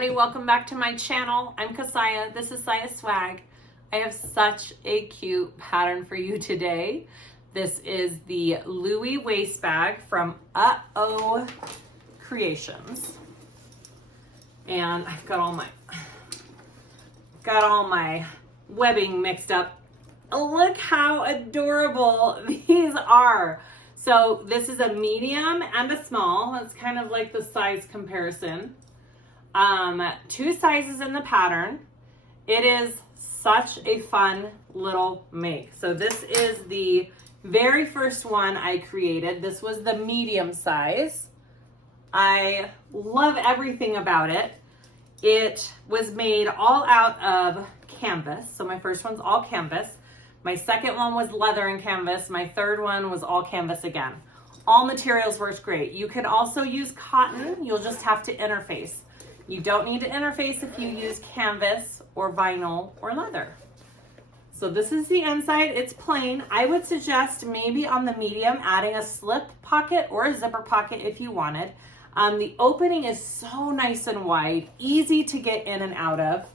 everybody, welcome back to my channel. I'm Kassiah, this is SiahSwag. I have such a cute pattern for you today. This is the Louie waist bag from UhOh Creations. And I've got all my webbing mixed up. Look how adorable these are. So this is a medium and a small. It's kind of like the size comparison. Two sizes in the pattern. It is such a fun little make. So this is the very first one I created. This was the medium size. I love everything about it. It was made all out of canvas. So my first one's all canvas. My second one was leather and canvas. My third one was all canvas again. All materials works great. You can also use cotton. You'll just have to interface. You don't need to interface if you use canvas or vinyl or leather. So this is the inside. It's plain. I would suggest maybe on the medium adding a slip pocket or a zipper pocket if you wanted. The opening is so nice and wide, easy to get in and out of.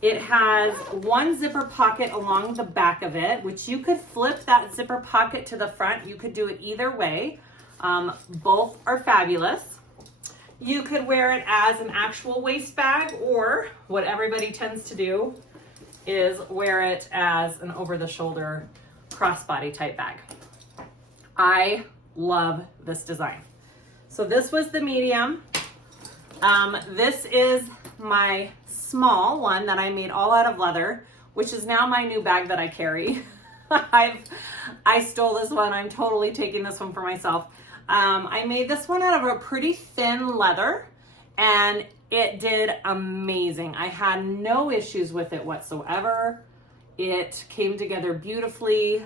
It has one zipper pocket along the back of it, which you could flip that zipper pocket to the front. You could do it either way. Both are fabulous. You could wear it as an actual waist bag, or what everybody tends to do is wear it as an over-the-shoulder crossbody type bag. I love this design. So this was the medium. This is my small one that I made all out of leather, which is now my new bag that I carry. I stole this one. I'm totally taking this one for myself. I made this one out of a pretty thin leather and it did amazing. I had no issues with it whatsoever. It came together beautifully.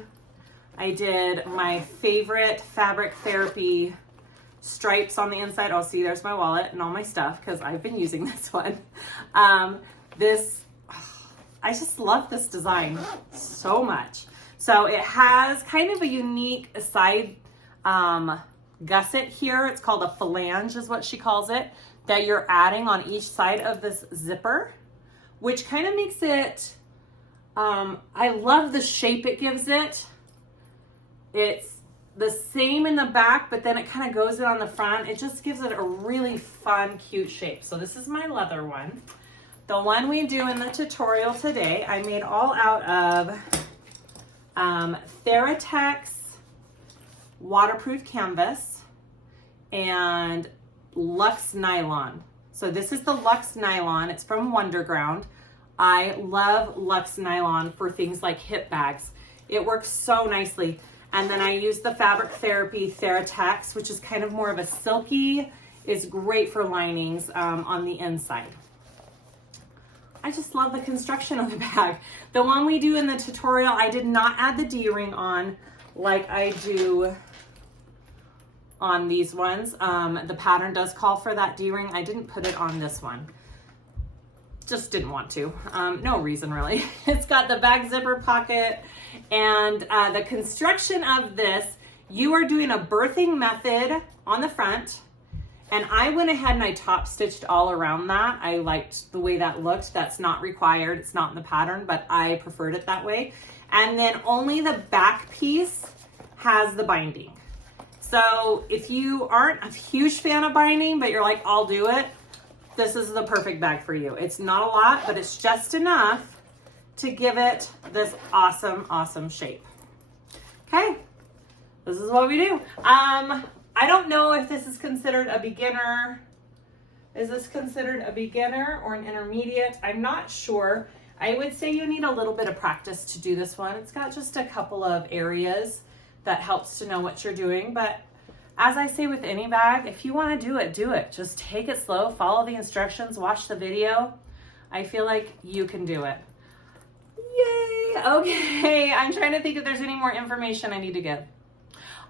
I did my favorite fabric therapy stripes on the inside. Oh, see, there's my wallet and all my stuff because I've been using this one. I just love this design so much. So it has kind of a unique side gusset here. It's called a phalange is what she calls it, that you're adding on each side of this zipper, which kind of makes it, I love the shape it gives it. It's the same in the back, but then it kind of goes in on the front. It just gives it a really fun, cute shape. So this is my leather one. The one we do in the tutorial today, I made all out of TheraTex waterproof canvas and Lux Nylon. So this is the Lux Nylon. It's from Wonderground. I love Lux Nylon for things like hip bags. It works so nicely. And then I use the Fabric Therapy TheraTex, which is kind of more of a silky. It's great for linings on the inside. I just love the construction of the bag. The one we do in the tutorial, I did not add the D-ring on like I do on these ones. The pattern does call for that D-ring. I didn't put it on this one. Just didn't want to. No reason really. It's got the back zipper pocket and the construction of this, you are doing a birthing method on the front. And I went ahead and I top stitched all around that. I liked the way that looked. That's not required. It's not in the pattern, but I preferred it that way. And then only the back piece has the binding. So if you aren't a huge fan of binding, but you're like, I'll do it, this is the perfect bag for you. It's not a lot, but it's just enough to give it this awesome, awesome shape. Okay, this is what we do. I don't know if this is considered a beginner. Is this considered a beginner or an intermediate? I'm not sure. I would say you need a little bit of practice to do this one. It's got just a couple of areas that helps to know what you're doing. But as I say with any bag, if you want to do it, do it. Just take it slow, follow the instructions, watch the video. I feel like you can do it. Yay! Okay, I'm trying to think if there's any more information I need to give.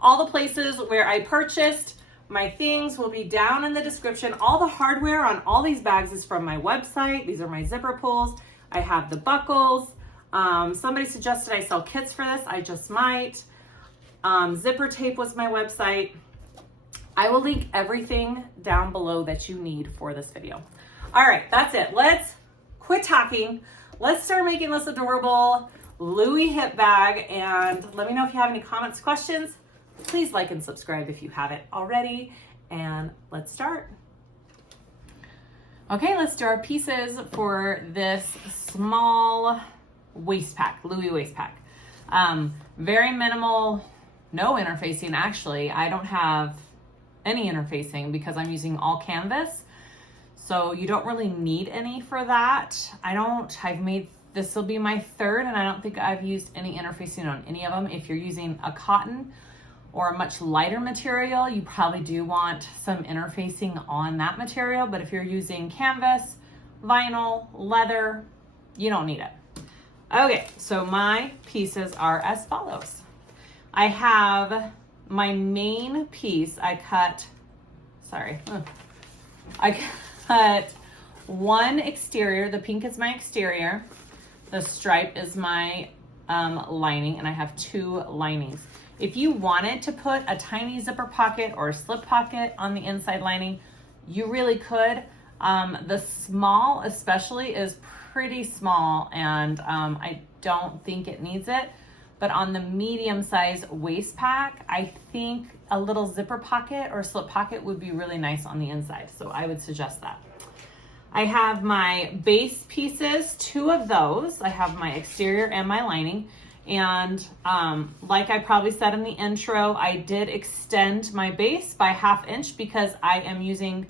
All the places where I purchased my things will be down in the description. All the hardware on all these bags is from my website. These are my zipper pulls. I have the buckles. Somebody suggested I sell kits for this. I just might. Zipper tape was my website. I will link everything down below that you need for this video. All right, that's it. Let's quit talking. Let's start making this adorable Louie hip bag, and let me know if you have any comments, questions. Please like and subscribe if you haven't already, and let's start. Okay, let's do our pieces for this small waist pack, Louie waist pack. Very minimal, no interfacing actually. I don't have any interfacing because I'm using all canvas. So you don't really need any for that. This will be my third, and I don't think I've used any interfacing on any of them. If you're using a cotton or a much lighter material, you probably do want some interfacing on that material. But if you're using canvas, vinyl, leather, you don't need it. Okay, so my pieces are as follows. I have my main piece, I cut one exterior. The pink is my exterior. The stripe is my lining, and I have 2 linings. If you wanted to put a tiny zipper pocket or a slip pocket on the inside lining, you really could. The small especially is pretty small, and I don't think it needs it. But on the medium size waist pack, I think a little zipper pocket or slip pocket would be really nice on the inside. So I would suggest that. I have my base pieces, 2 of those. I have my exterior and my lining. And like I probably said in the intro, I did extend my base by 1/2 inch because I am using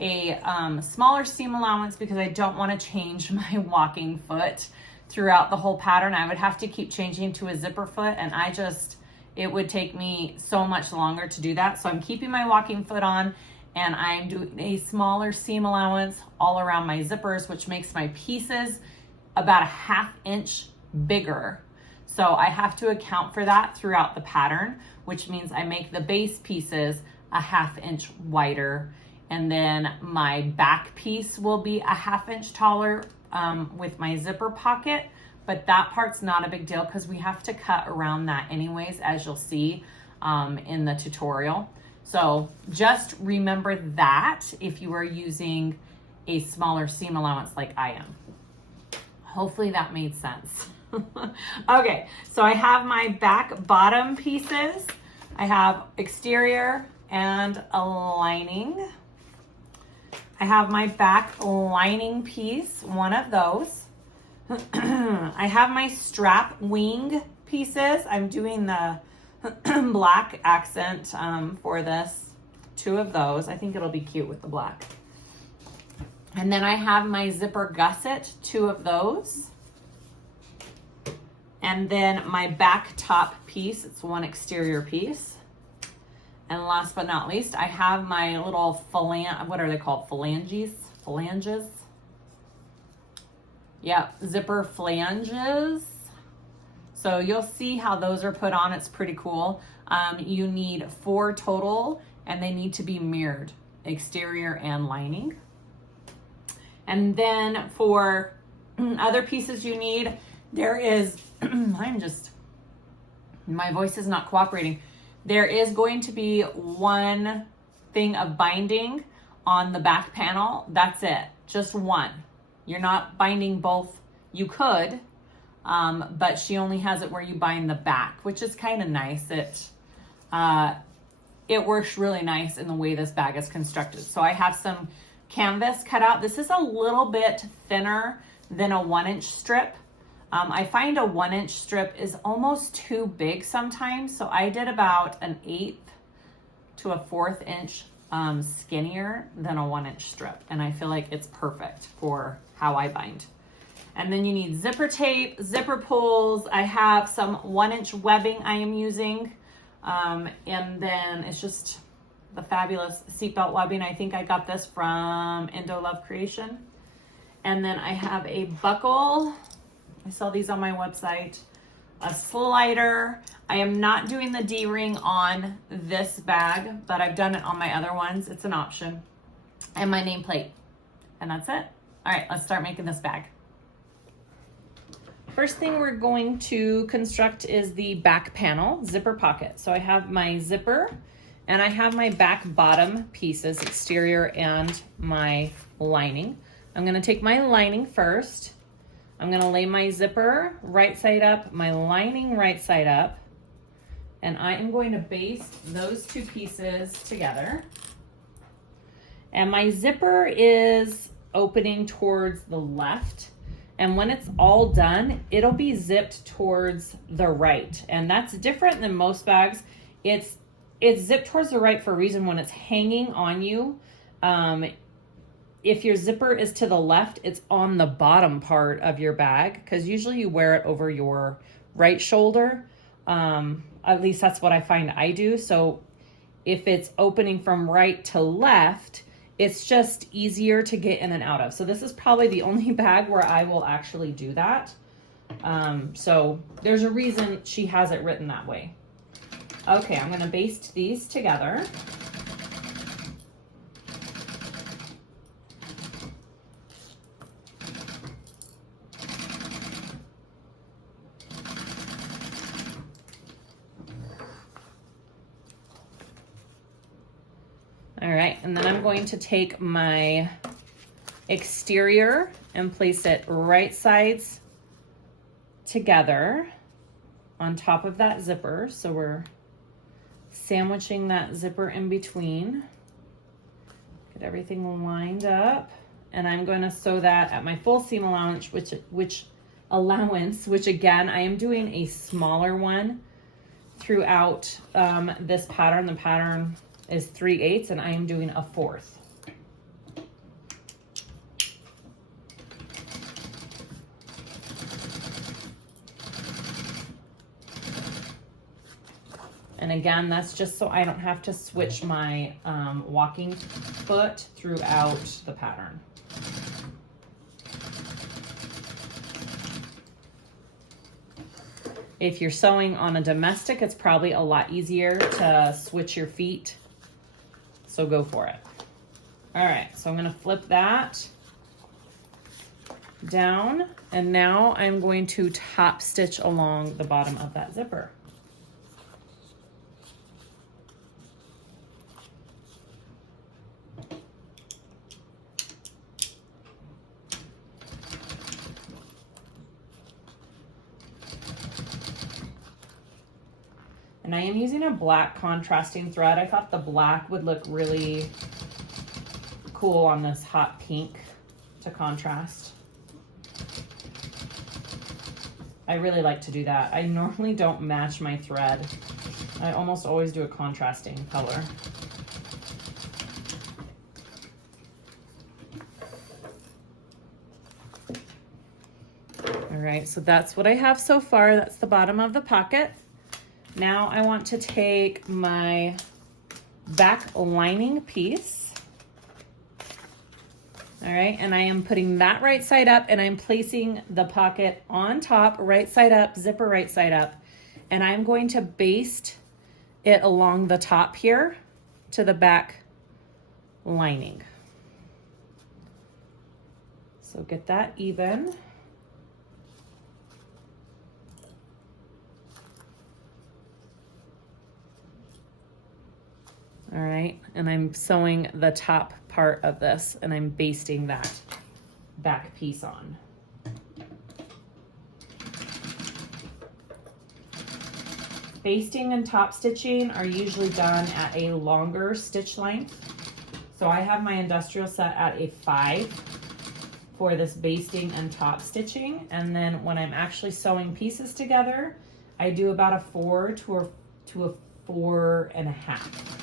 a smaller seam allowance because I don't want to change my walking foot throughout the whole pattern. I would have to keep changing to a zipper foot, and it would take me so much longer to do that. So I'm keeping my walking foot on, and I'm doing a smaller seam allowance all around my zippers, which makes my pieces about 1/2 inch bigger. So I have to account for that throughout the pattern, which means I make the base pieces 1/2 inch wider, and then my back piece will be 1/2 inch taller with my zipper pocket. But that part's not a big deal because we have to cut around that anyways, as you'll see in the tutorial. So just remember that if you are using a smaller seam allowance like I am. Hopefully that made sense. Okay, so I have my back bottom pieces. I have exterior and a lining. I have my back lining piece, one of those. I have my strap wing pieces. I'm doing the black accent for this, 2 of those. I think it'll be cute with the black. And then I have my zipper gusset, 2 of those. And then my back top piece, it's 1 exterior piece. And last but not least, I have my little what are they called? Phalanges? Yeah, zipper flanges. So you'll see how those are put on. It's pretty cool. You need 4 total, and they need to be mirrored, exterior and lining. And then for other pieces you need, there is, my voice is not cooperating. There is going to be 1 thing of binding on the back panel. That's it, just 1. You're not binding both. You could, but she only has it where you bind the back, which is kind of nice. It works really nice in the way this bag is constructed. So I have some canvas cut out. This is a little bit thinner than a 1-inch strip. I find a 1-inch strip is almost too big sometimes. So I did about an 1/8 to a 1/4 inch skinnier than a 1-inch strip. And I feel like it's perfect for how I bind. And then you need zipper tape, zipper pulls. I have some 1-inch webbing I am using. And then it's just the fabulous seatbelt webbing. I think I got this from Indo Love Creation. And then I have a buckle. I sell these on my website. A slider. I am not doing the D-ring on this bag, but I've done it on my other ones. It's an option. And my nameplate. And that's it. All right, let's start making this bag. First thing we're going to construct is the back panel, zipper pocket. So I have my zipper and I have my back bottom pieces, exterior and my lining. I'm gonna take my lining first. I'm gonna lay my zipper right side up, my lining right side up, and I am going to baste those two pieces together. And my zipper is opening towards the left. And when it's all done, it'll be zipped towards the right. And that's different than most bags. It's zipped towards the right for a reason. When it's hanging on you, if your zipper is to the left, it's on the bottom part of your bag, because usually you wear it over your right shoulder. At least that's what I find I do. So if it's opening from right to left, it's just easier to get in and out of. So this is probably the only bag where I will actually do that. So there's a reason she has it written that way. Okay, I'm gonna baste these together. All right, and then I'm going to take my exterior and place it right sides together on top of that zipper. So we're sandwiching that zipper in between. Get everything lined up. And I'm going to sew that at my full seam allowance, which again, I am doing a smaller one throughout this pattern. The pattern is 3/8 and I am doing a 1/4. And again, that's just so I don't have to switch my walking foot throughout the pattern. If you're sewing on a domestic, it's probably a lot easier to switch your feet. So go for it. All right, so I'm gonna flip that down, and now I'm going to top stitch along the bottom of that zipper. And I am using a black contrasting thread. I thought the black would look really cool on this hot pink to contrast. I really like to do that. I normally don't match my thread. I almost always do a contrasting color. All right, so that's what I have so far. That's the bottom of the pocket. Now I want to take my back lining piece. All right, and I am putting that right side up, and I'm placing the pocket on top, right side up, zipper right side up, and I'm going to baste it along the top here to the back lining. So get that even. All right, and I'm sewing the top part of this, and I'm basting that back piece on. Basting and top stitching are usually done at a longer stitch length. So I have my industrial set at a 5 for this basting and top stitching. And then when I'm actually sewing pieces together, I do about a 4 to a 4.5.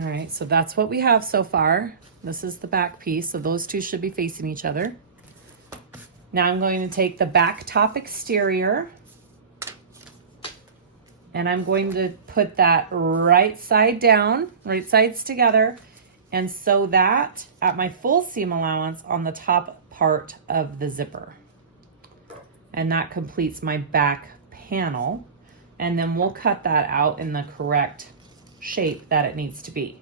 All right, so that's what we have so far. This is the back piece, so those two should be facing each other. Now I'm going to take the back top exterior, and I'm going to put that right side down, right sides together, and sew that at my full seam allowance on the top part of the zipper. And that completes my back panel, and then we'll cut that out in the correct shape that it needs to be.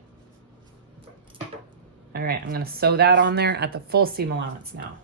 All right, I'm gonna sew that on there at the full seam allowance now.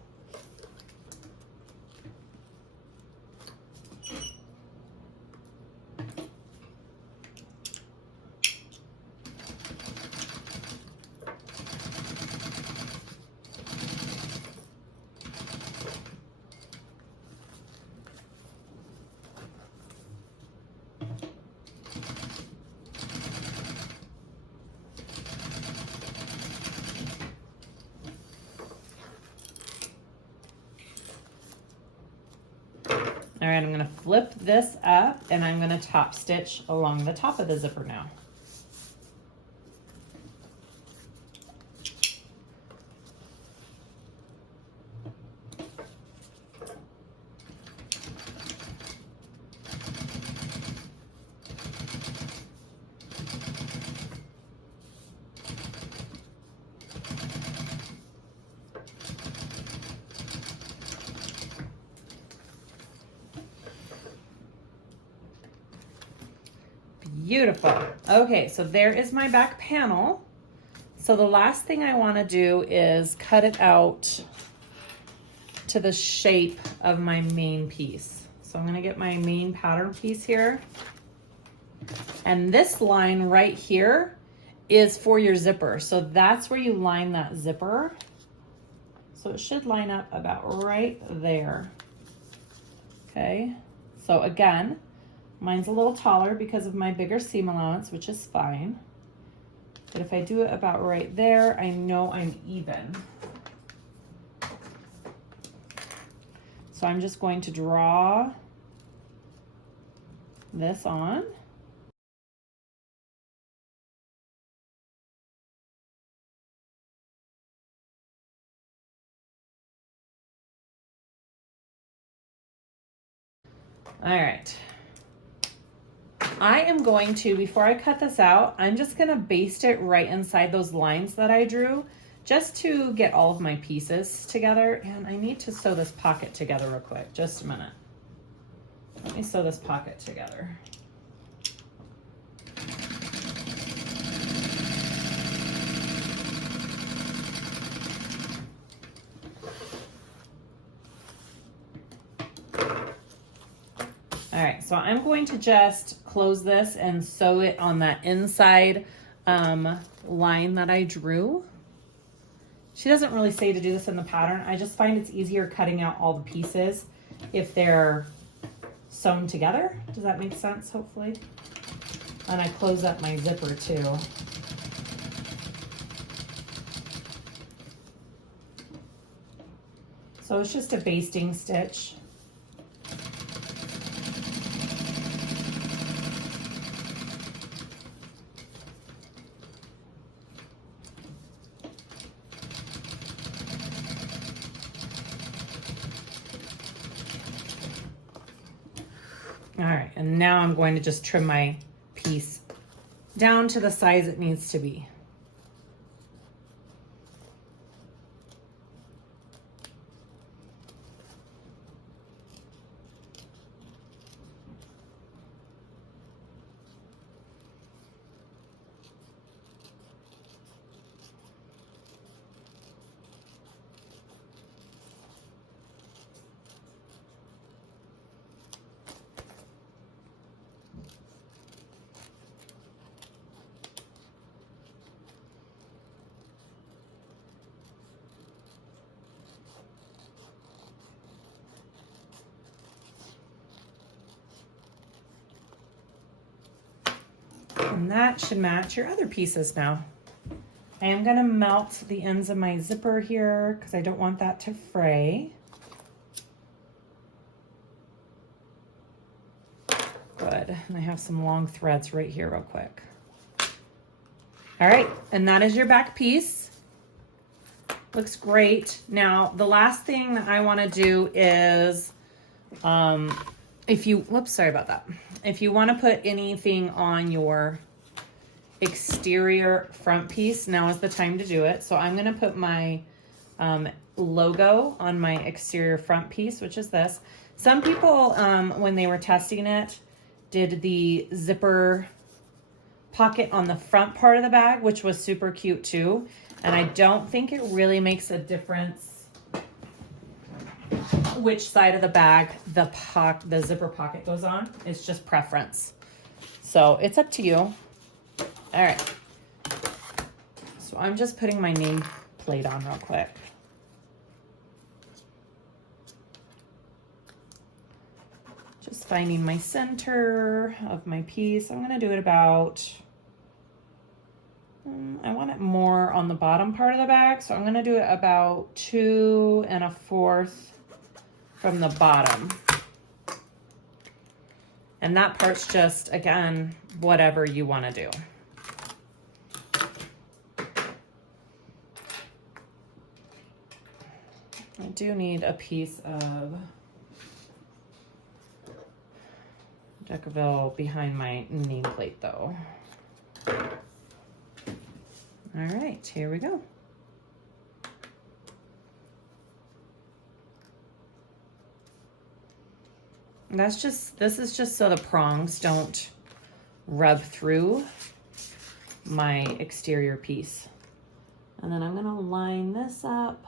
All right, I'm gonna flip this up and I'm gonna top stitch along the top of the zipper now. Beautiful. Okay, so there is my back panel. So the last thing I want to do is cut it out to the shape of my main piece. So I'm going to get my main pattern piece here. And this line right here is for your zipper. So that's where you line that zipper. So it should line up about right there. Okay, so again, mine's a little taller because of my bigger seam allowance, which is fine. But if I do it about right there, I know I'm even. So I'm just going to draw this on. All right. I am going to, before I cut this out, I'm just gonna baste it right inside those lines that I drew just to get all of my pieces together. And I need to sew this pocket together real quick. Just a minute. Let me sew this pocket together. All right, so I'm going to just close this and sew it on that inside line that I drew. She doesn't really say to do this in the pattern. I just find it's easier cutting out all the pieces if they're sewn together. Does that make sense, hopefully? And I close up my zipper too. So it's just a basting stitch. All right, and now I'm going to just trim my piece down to the size it needs to be. And that should match your other pieces now. I am going to melt the ends of my zipper here because I don't want that to fray. Good. And I have some long threads right here real quick. All right, and that is your back piece. Looks great. Now, the last thing that I want to do is, whoops, sorry about that. If you want to put anything on your exterior front piece, now is the time to do it. So I'm going to put my logo on my exterior front piece, which is this. Some people, when they were testing it, did the zipper pocket on the front part of the bag, which was super cute too. And I don't think it really makes a difference which side of the bag the zipper pocket goes on. It's just preference. So it's up to you. All right. So I'm just putting my name plate on real quick. Just finding my center of my piece. I'm going to do it about, I want it more on the bottom part of the bag. So I'm going to do it about 2 1/4 from the bottom. And that part's just, again, whatever you want to do. I do need a piece of Decaville behind my nameplate though. All right, here we go. This is just so the prongs don't rub through my exterior piece. And then I'm gonna line this up,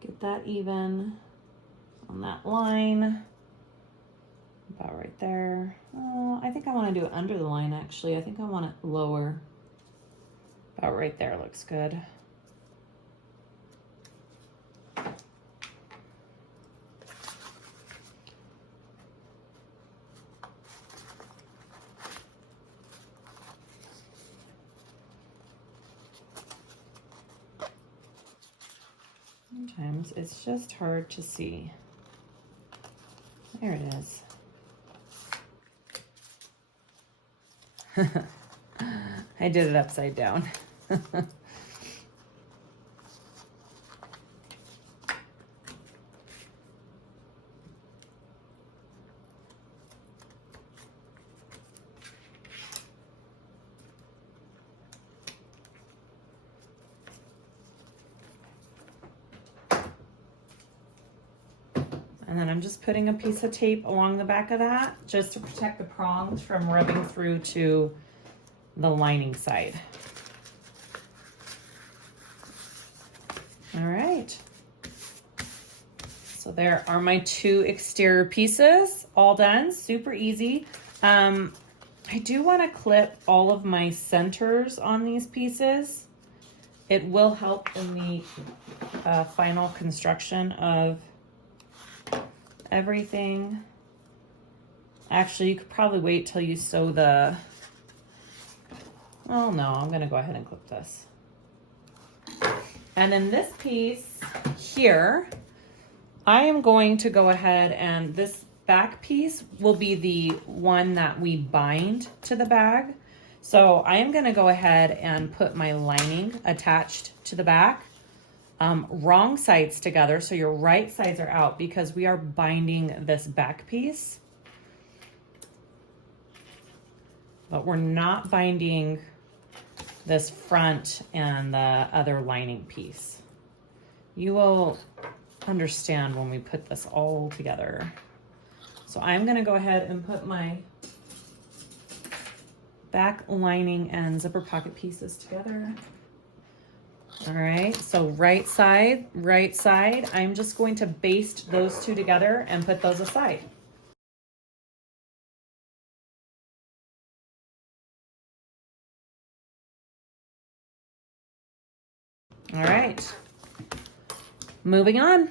get that even on that line, about right there. Oh, I think I wanna do it under the line actually. I think I want it lower. About right there looks good. Sometimes it's just hard to see. There it is. I did it upside down. And then I'm just putting a piece of tape along the back of that just to protect the prongs from rubbing through to the lining side. All right. So there are my two exterior pieces all done, super easy. I do want to clip all of my centers on these pieces. It will help in the final construction of everything. Actually, you could probably wait till you sew the, oh no, I'm gonna go ahead and clip this. And then this piece here, I am going to go ahead and this back piece will be the one that we bind to the bag. So I am gonna go ahead and put my lining attached to the back. Wrong sides together, so your right sides are out because we are binding this back piece. But we're not binding this front and the other lining piece. You will understand when we put this all together. So I'm gonna go ahead and put my back lining and zipper pocket pieces together. All right, so right side, I'm just going to baste those two together and put those aside. All right, moving on.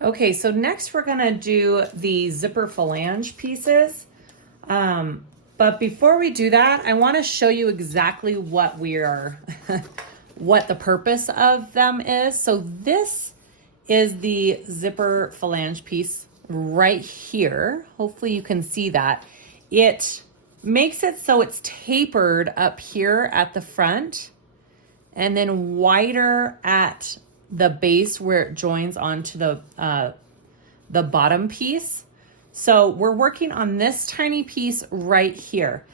Okay, so next we're gonna do the zipper flange pieces. But before we do that, I wanna show you exactly what we are, what the purpose of them is. So this is the zipper flange piece right here. Hopefully you can see that. It makes it so it's tapered up here at the front and then wider at the base where it joins onto the bottom piece. So we're working on this tiny piece right here.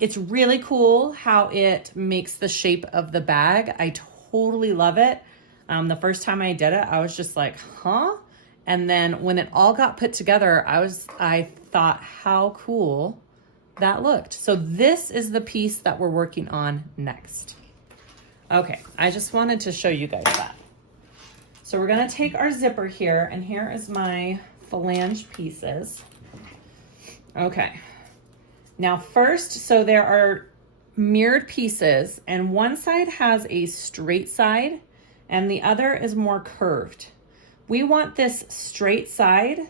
It's really cool how it makes the shape of the bag. I totally love it. The first time I did it, I was just like, huh? And then when it all got put together, I thought how cool that looked. So this is the piece that we're working on next. Okay, I just wanted to show you guys that. So we're gonna take our zipper here, and here is my flange pieces. Okay. Now first, so there are mirrored pieces and one side has a straight side and the other is more curved. We want this straight side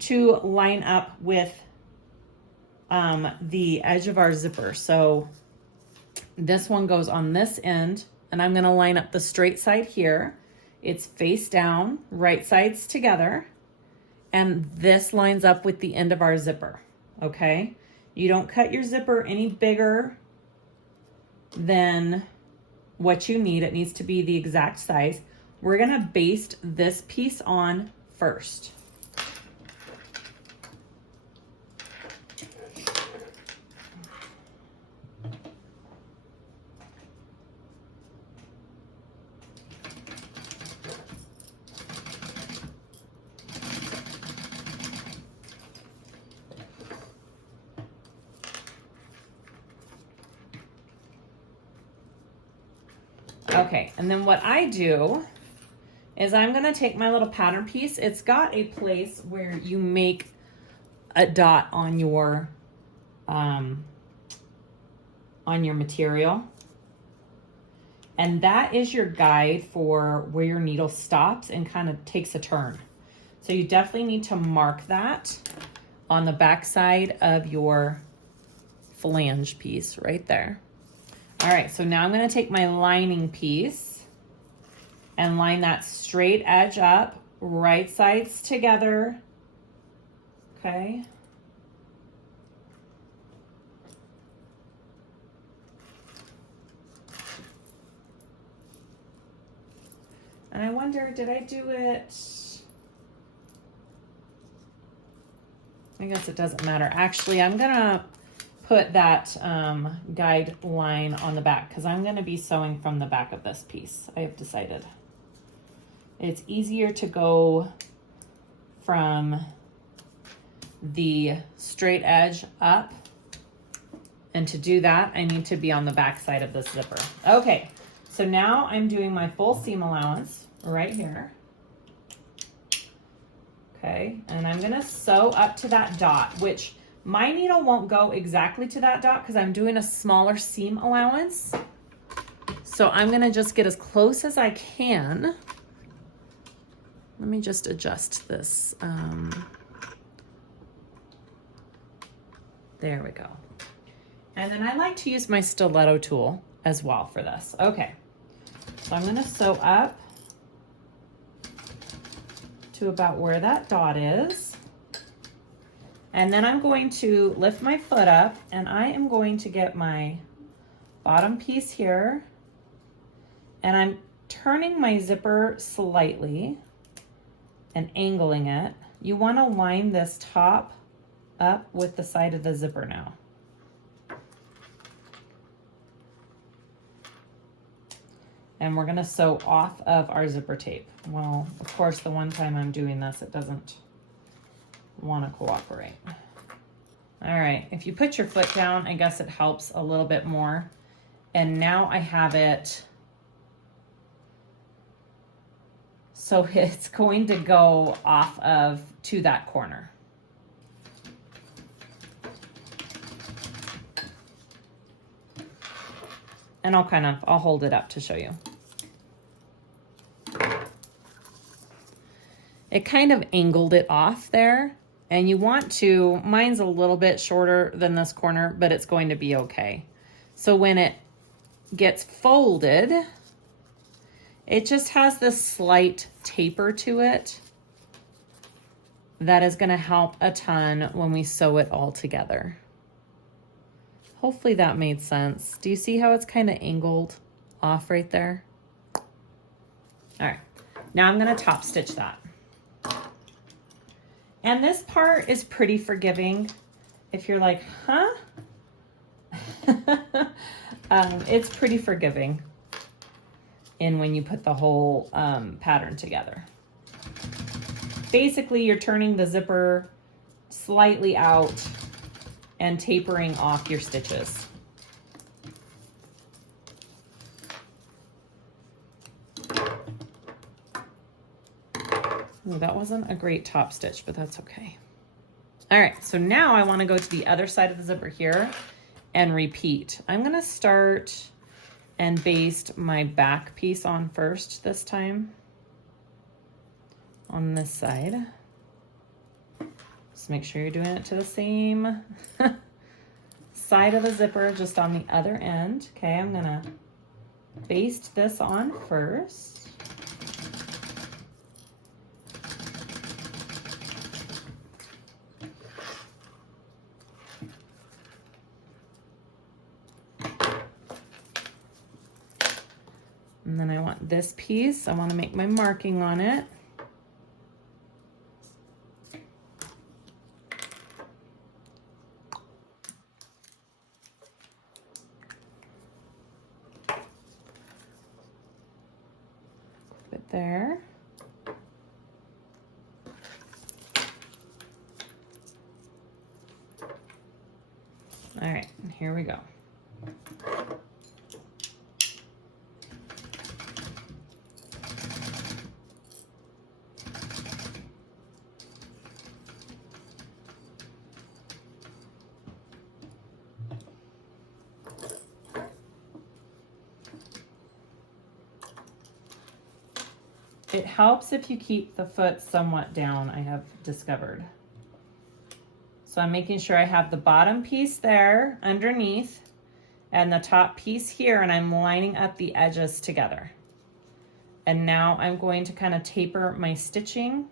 to line up with the edge of our zipper. So this one goes on this end and I'm gonna line up the straight side here. It's face down, right sides together. and this lines up with the end of our zipper, okay? You don't cut your zipper any bigger than what you need. It needs to be the exact size. We're gonna baste this piece on first. Okay, and then what I do is I'm gonna take my little pattern piece. It's got a place where you make a dot on your material. And that is your guide for where your needle stops and kind of takes a turn. So you definitely need to mark that on the back side of your flange piece right there. All right, so now I'm gonna take my lining piece and line that straight edge up, right sides together, okay? And I wonder, did I do it? I guess it doesn't matter. Actually, I'm gonna put that guide line on the back because I'm gonna be sewing from the back of this piece. I have decided. It's easier to go from the straight edge up. And to do that, I need to be on the back side of this zipper. Okay, so now I'm doing my full seam allowance right here. Okay, and I'm gonna sew up to that dot, which my needle won't go exactly to that dot because I'm doing a smaller seam allowance. So I'm gonna just get as close as I can. Let me just adjust this. There we go. And then I like to use my stiletto tool as well for this. Okay, so I'm gonna sew up to about where that dot is. And then I'm going to lift my foot up and I am going to get my bottom piece here and I'm turning my zipper slightly and angling it. You want to line this top up with the side of the zipper now. And we're gonna sew off of our zipper tape. Well, of course, the one time I'm doing this, it doesn't want to cooperate. All right, if you put your foot down, I guess it helps a little bit more. And now I have it, so it's going to go off of to that corner. And I'll hold it up to show you. It kind of angled it off there. And you want to, mine's a little bit shorter than this corner, but it's going to be okay. So when it gets folded, it just has this slight taper to it that is gonna help a ton when we sew it all together. Hopefully that made sense. Do you see how it's kind of angled off right there? All right, now I'm gonna top stitch that. And this part is pretty forgiving. If you're like, huh? It's pretty forgiving in when you put the whole pattern together. Basically, you're turning the zipper slightly out and tapering off your stitches. Ooh, that wasn't a great top stitch, but that's okay. All right, so now I want to go to the other side of the zipper here and repeat. I'm going to start and baste my back piece on first this time on this side. Just make sure you're doing it to the same side of the zipper, just on the other end. Okay, I'm going to baste this on first. And then I want this piece, I want to make my marking on it. Put it there. All right, here we go. It helps if you keep the foot somewhat down, I have discovered. So I'm making sure I have the bottom piece there underneath and the top piece here, and I'm lining up the edges together. And now I'm going to kind of taper my stitching.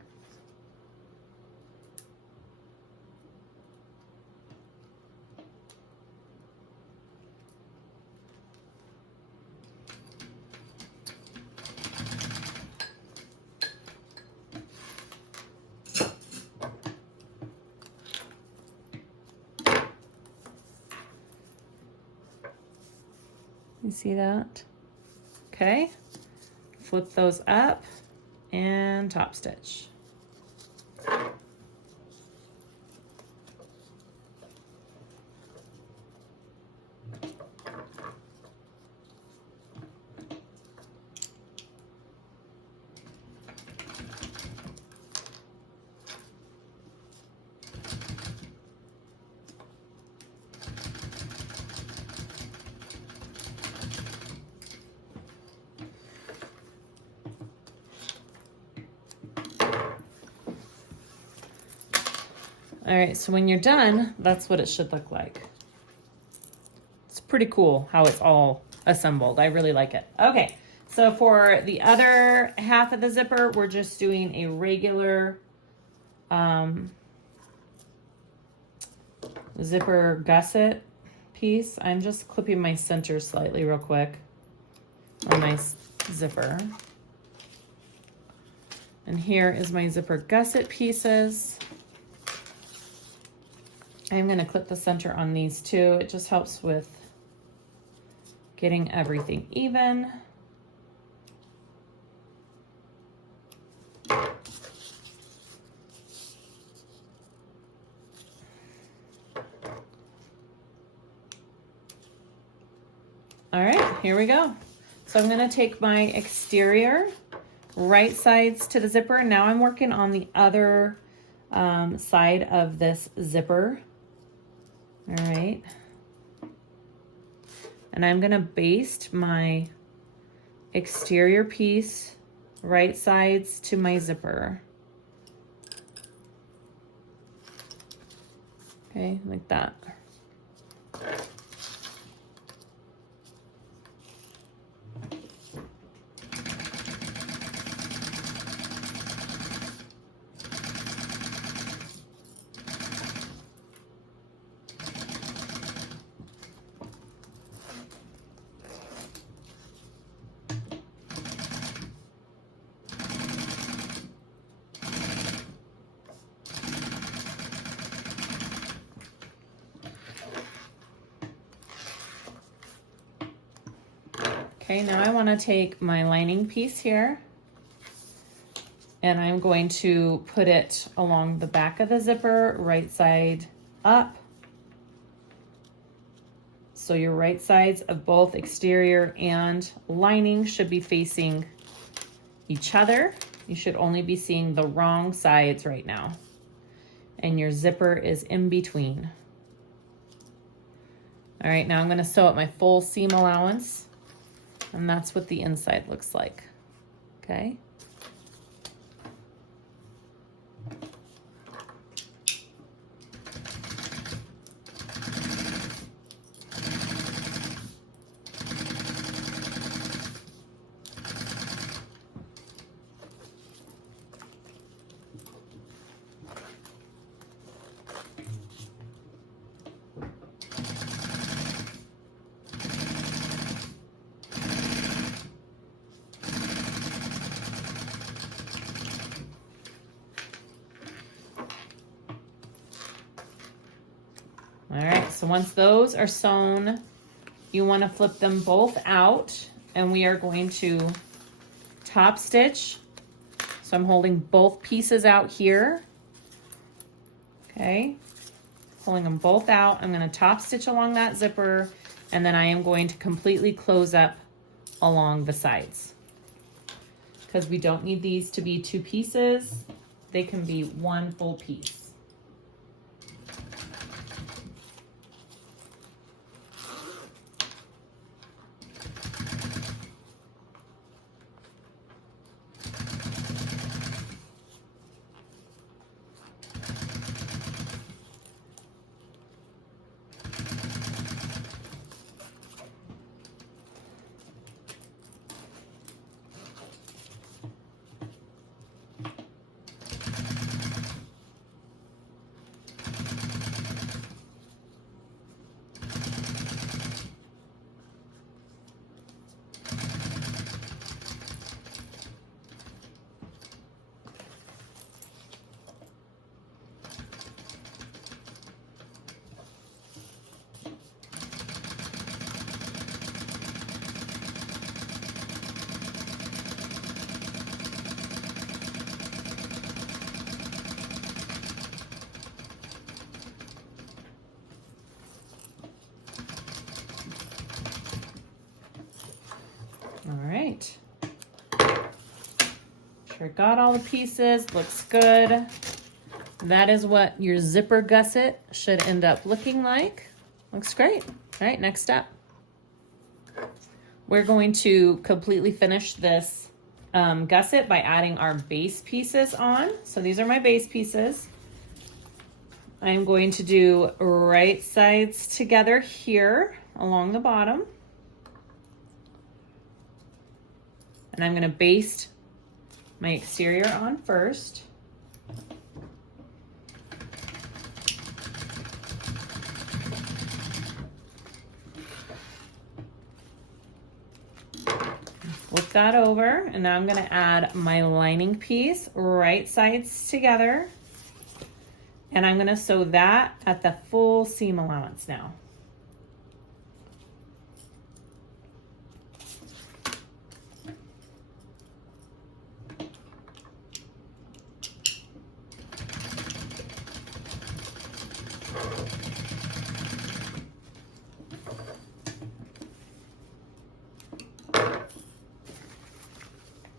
You see that? Okay, flip those up and top stitch. All right, so when you're done, that's what it should look like. It's pretty cool how it's all assembled. I really like it. Okay, so for the other half of the zipper, we're just doing a regular zipper gusset piece. I'm just clipping my center slightly real quick on my zipper. And here is my zipper gusset pieces. I'm going to clip the center on these too. It just helps with getting everything even. All right, here we go. So I'm going to take my exterior right sides to the zipper. Now I'm working on the other side of this zipper. All right. And I'm going to baste my exterior piece right sides to my zipper. Okay, like that. Okay, now I want to take my lining piece here and I'm going to put it along the back of the zipper, right side up. So your right sides of both exterior and lining should be facing each other. You should only be seeing the wrong sides right now. And your zipper is in between. All right, now I'm going to sew up my full seam allowance. And that's what the inside looks like, okay? All right, so once those are sewn, you want to flip them both out, and we are going to top stitch. So I'm holding both pieces out here. Okay, pulling them both out. I'm going to top stitch along that zipper, and then I am going to completely close up along the sides, because we don't need these to be two pieces. They can be one full piece. All right. Sure got all the pieces, looks good. That is what your zipper gusset should end up looking like. Looks great. All right, next step. We're going to completely finish this gusset by adding our base pieces on. So these are my base pieces. I'm going to do right sides together here along the bottom. And I'm going to baste my exterior on first. Flip that over, and now I'm going to add my lining piece right sides together. And I'm going to sew that at the full seam allowance now.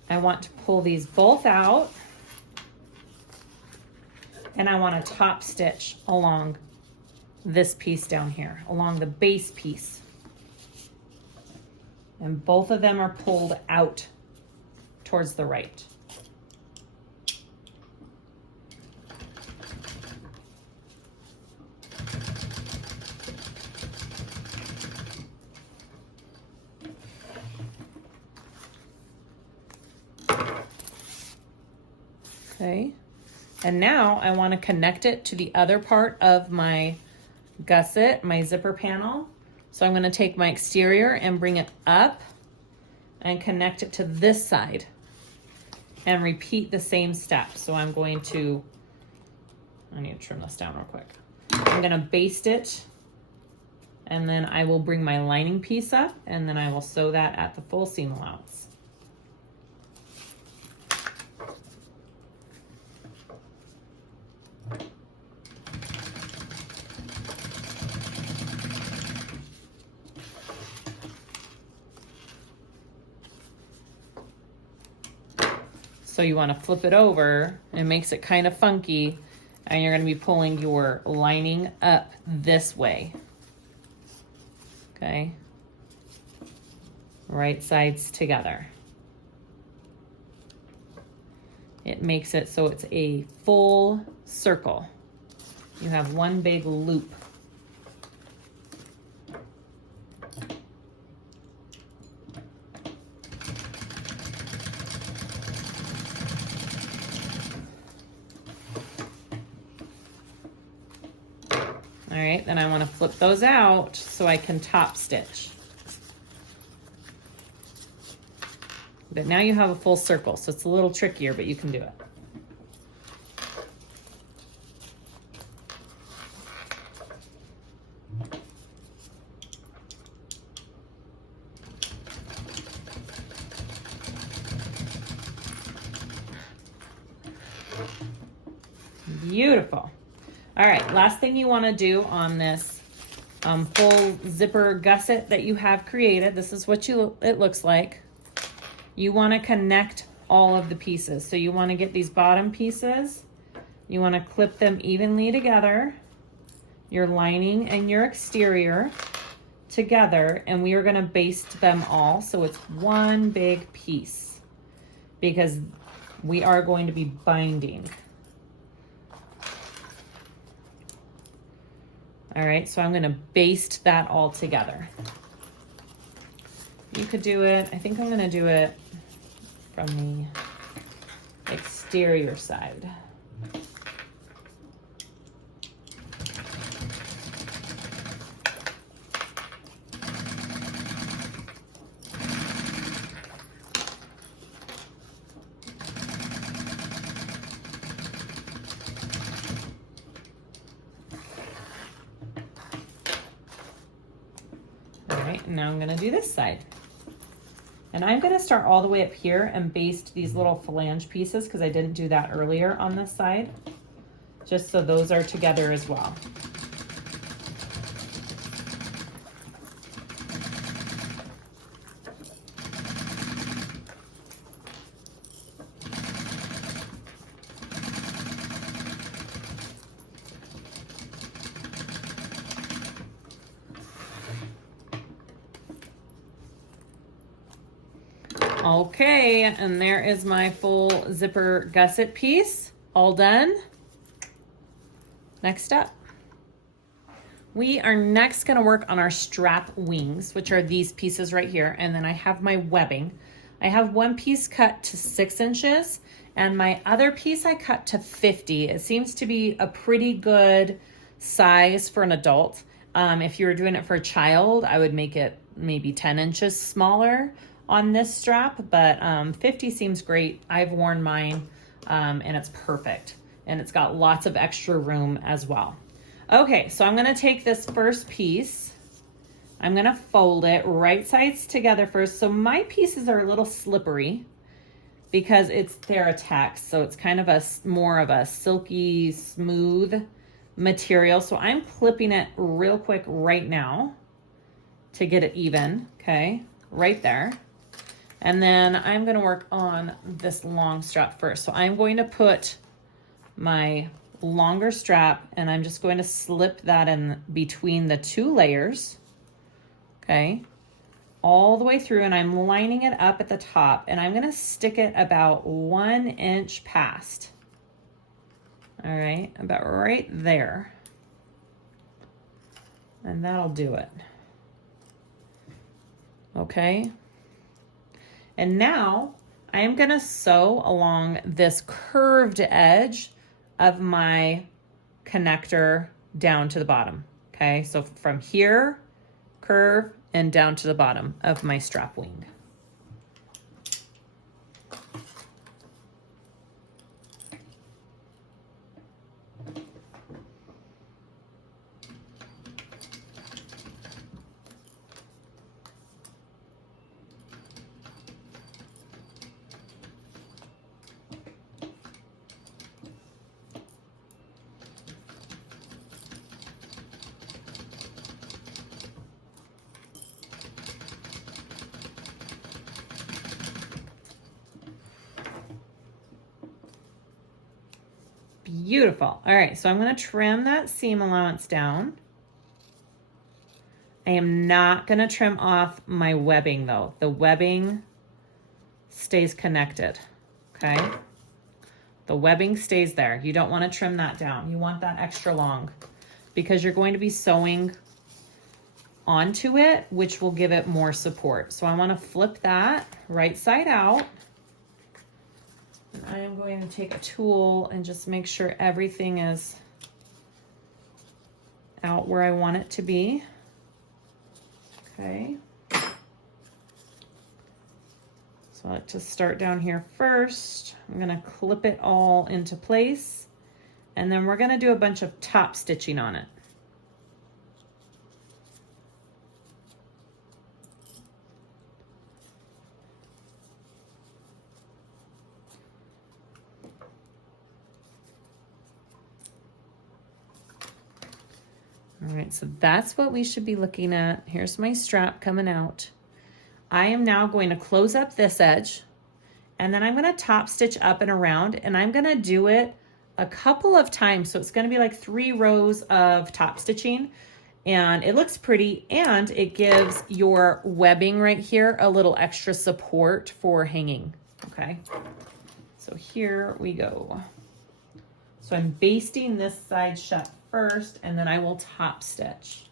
I want to pull these both out, and I want to top stitch along this piece down here, along the base piece. And both of them are pulled out towards the right. Okay, and now I want to connect it to the other part of my gusset, my zipper panel. So I'm going to take my exterior and bring it up and connect it to this side and repeat the same step. So I'm going to, I need to trim this down real quick. I'm going to baste it, and then I will bring my lining piece up, and then I will sew that at the full seam allowance. So you want to flip it over. It makes it kind of funky, and you're going to be pulling your lining up this way. Okay. Right sides together. It makes it so it's a full circle. You have one big loop. All right, then I want to flip those out so I can top stitch. But now you have a full circle, so it's a little trickier, but you can do it. Beautiful. All right, last thing you want to do on this full zipper gusset that you have created, this is what it looks like. You want to connect all of the pieces. So you want to get these bottom pieces, you want to clip them evenly together, your lining and your exterior together, and we are going to baste them all so it's one big piece because we are going to be binding. All right, so I'm going to baste that all together. You could do it, I think I'm going to do it from the exterior side. Now I'm going to do this side. And I'm going to start all the way up here and baste these little flange pieces because I didn't do that earlier on this side, just so those are together as well. Okay, and there is my full zipper gusset piece, all done. Next up, we are next gonna work on our strap wings, which are these pieces right here, and then I have my webbing. I have one piece cut to 6 inches, and my other piece I cut to 50. It seems to be a pretty good size for an adult. If you were doing it for a child, I would make it maybe 10 inches smaller on this strap, but 50 seems great. I've worn mine and it's perfect. And it's got lots of extra room as well. Okay, so I'm gonna take this first piece. I'm gonna fold it right sides together first. So my pieces are a little slippery because it's TheraTex, so it's kind of more of a silky, smooth material. So I'm clipping it real quick right now to get it even, okay? Right there. And then I'm gonna work on this long strap first. So I'm going to put my longer strap and I'm just going to slip that in between the 2 layers, okay? All the way through, and I'm lining it up at the top, and I'm gonna stick it about 1 inch past. All right, about right there. And that'll do it. Okay. And now I am gonna sew along this curved edge of my connector down to the bottom, okay? So from here, curve, and down to the bottom of my strap wing. Beautiful. All right, so I'm going to trim that seam allowance down. I am not going to trim off my webbing though. The webbing stays connected, okay? The webbing stays there. You don't want to trim that down. You want that extra long because you're going to be sewing onto it, which will give it more support. So I want to flip that right side out. And I am going to take a tool and just make sure everything is out where I want it to be. Okay. So I like to start down here first. I'm going to clip it all into place, and then we're going to do a bunch of top stitching on it. All right, so that's what we should be looking at. Here's my strap coming out. I am now going to close up this edge, and then I'm gonna top stitch up and around, and I'm gonna do it a couple of times. So it's gonna be like 3 rows of top stitching, and it looks pretty, and it gives your webbing right here a little extra support for hanging, okay? So here we go. So I'm basting this side shut first, and then I will top stitch.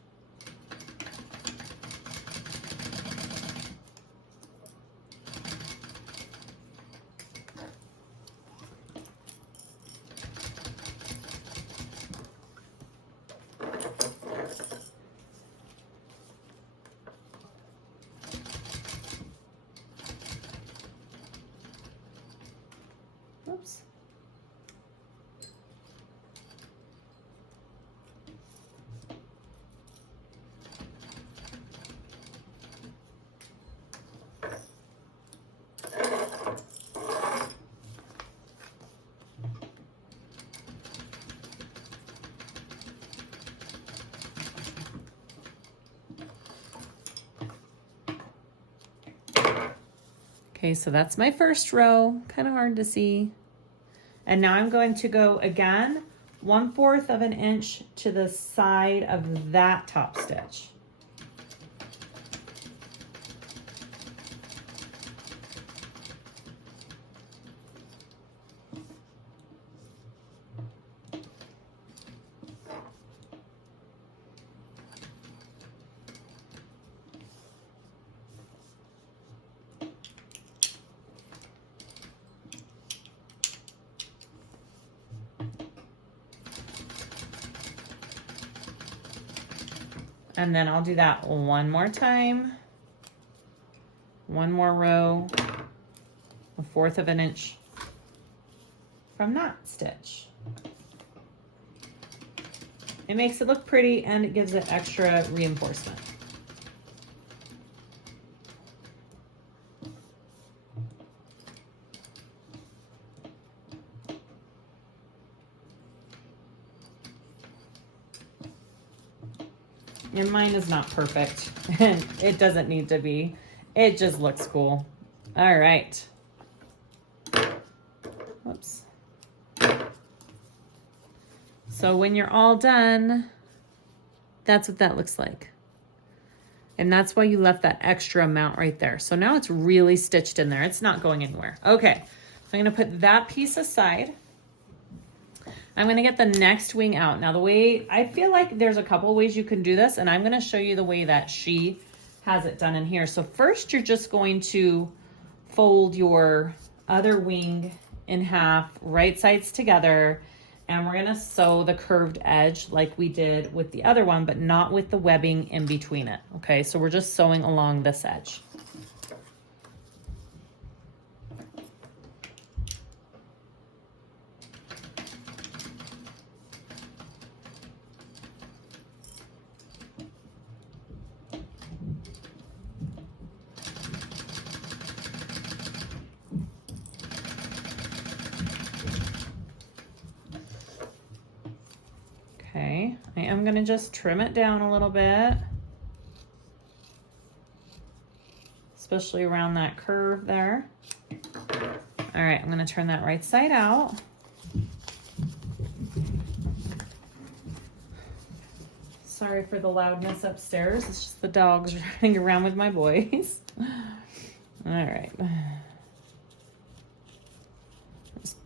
Oops. Okay, so that's my first row, kind of hard to see. And now I'm going to go again, 1/4 of an inch to the side of that top stitch. And then I'll do that one more time. One more row, 1/4 of an inch from that stitch. It makes it look pretty, and it gives it extra reinforcement. And mine is not perfect, and it doesn't need to be. It just looks cool. All right. Whoops. So when you're all done, that's what that looks like. And that's why you left that extra amount right there. So now it's really stitched in there. It's not going anywhere. Okay, so I'm gonna put that piece aside. I'm gonna get the next wing out. Now the way, I feel like there's a couple of ways you can do this, and I'm gonna show you the way that she has it done in here. So first you're just going to fold your other wing in half, right sides together, and we're gonna sew the curved edge like we did with the other one, but not with the webbing in between it, okay? So we're just sewing along this edge. Okay, I am gonna just trim it down a little bit, especially around that curve there. All right, I'm gonna turn that right side out. Sorry for the loudness upstairs. It's just the dogs running around with my boys. All right. Just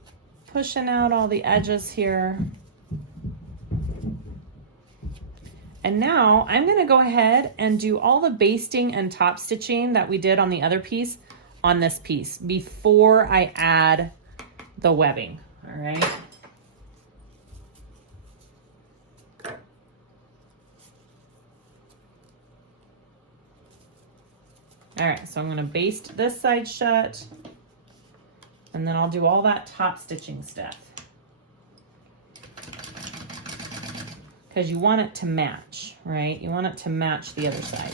pushing out all the edges here. And now I'm gonna go ahead and do all the basting and top stitching that we did on the other piece on this piece before I add the webbing, all right? All right, so I'm gonna baste this side shut, and then I'll do all that top stitching stuff. Because you want it to match, right? You want it to match the other side.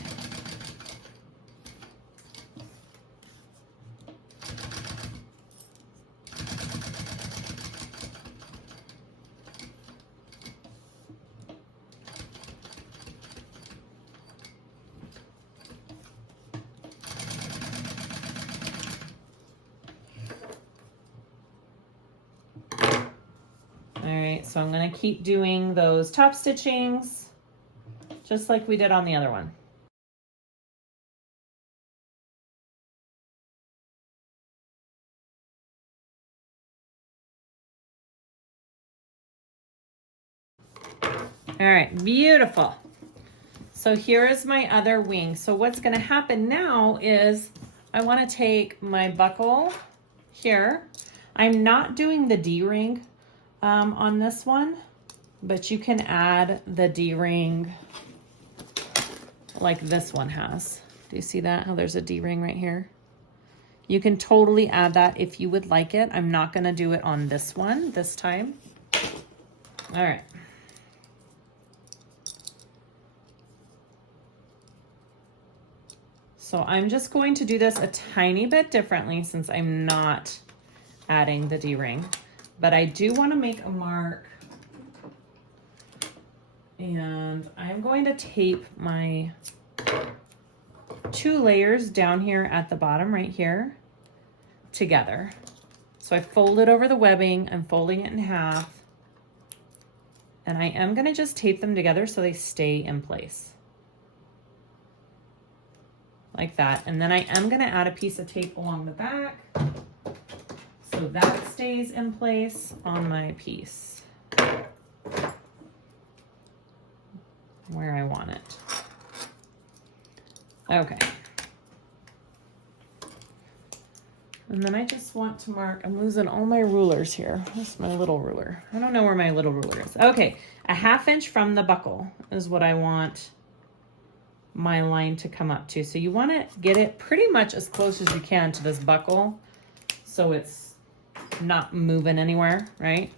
All right, so I'm gonna keep doing those top stitchings just like we did on the other one. All right, beautiful. So here is my other wing. So what's gonna happen now is I wanna take my buckle here. I'm not doing the D-ring on this one, but you can add the D-ring like this one has. Do you see that? How there's a D-ring right here? You can totally add that if you would like it. I'm not gonna do it on this one this time. All right. So I'm just going to do this a tiny bit differently since I'm not adding the D-ring, but I do want to make a mark, and I'm going to tape my 2 layers down here at the bottom right here together. So I fold it over the webbing, I'm folding it in half, and I am going to just tape them together so they stay in place. Like that. And then I am going to add a piece of tape along the back so that stays in place on my piece where I want it. Okay. And then I just want to mark, I'm losing all my rulers here. Where's my little ruler? I don't know where my little ruler is. Okay, a 1/2 inch from the buckle is what I want my line to come up to. So you want to get it pretty much as close as you can to this buckle so it's not moving anywhere, right?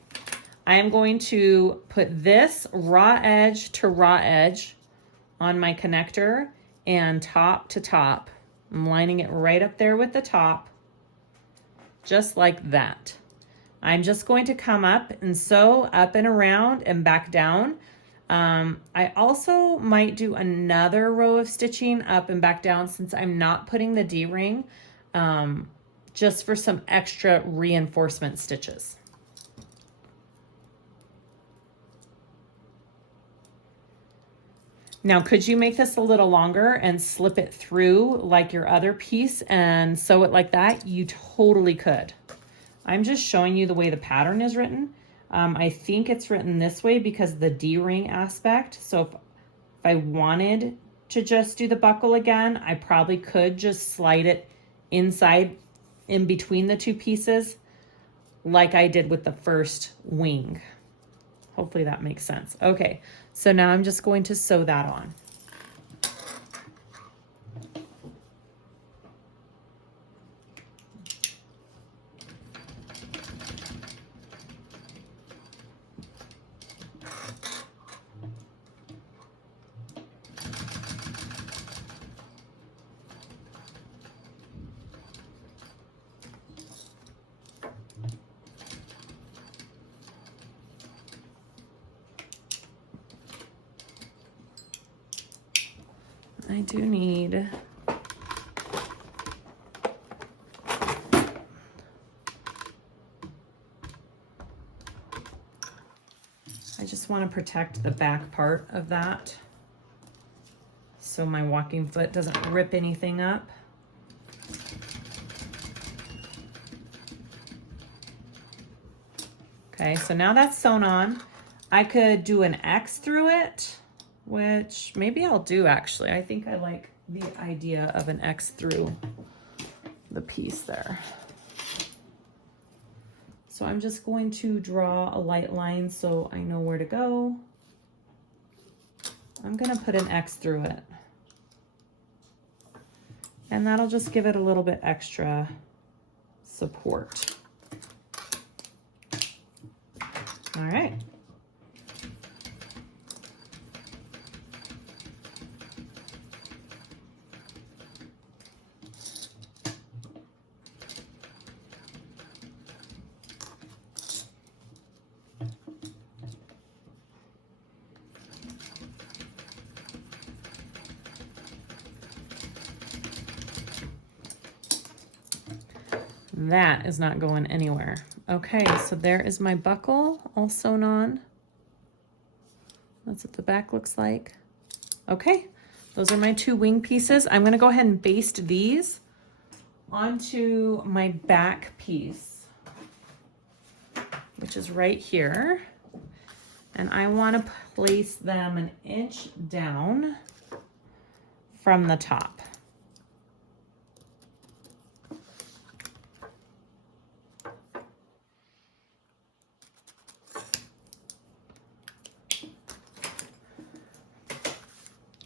I am going to put this raw edge to raw edge on my connector and top to top. I'm lining it right up there with the top, just like that. I'm just going to come up and sew up and around and back down. I also might do another row of stitching up and back down since I'm not putting the D-ring, just for some extra reinforcement stitches. Now, could you make this a little longer and slip it through like your other piece and sew it like that? You totally could. I'm just showing you the way the pattern is written. I think it's written this way because the D-ring aspect. So if I wanted to just do the buckle again, I probably could just slide it inside in between the 2 pieces like I did with the first wing. Hopefully that makes sense. Okay, so now I'm just going to sew that on. I do need I just want to protect the back part of that so my walking foot doesn't rip anything up. Okay, so now that's sewn on. I could do an X through it, which maybe I'll do actually. I think I like the idea of an X through the piece there. So I'm just going to draw a light line so I know where to go. I'm gonna put an X through it. And that'll just give it a little bit extra support. All right. That is not going anywhere. Okay, so there is my buckle all sewn on. That's what the back looks like. Okay, those are my 2 wing pieces. I'm gonna go ahead and baste these onto my back piece, which is right here. And I wanna place them 1 inch down from the top.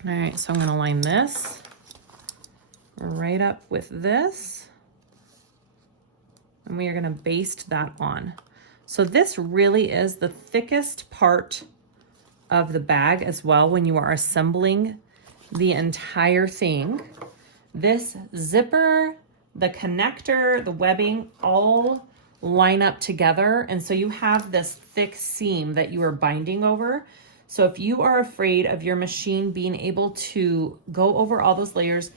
All right, so I'm gonna line this right up with this, and we are gonna baste that on. So this really is the thickest part of the bag as well when you are assembling the entire thing. This zipper, the connector, the webbing, all line up together, and so you have this thick seam that you are binding over. So if you are afraid of your machine being able to go over all those layers,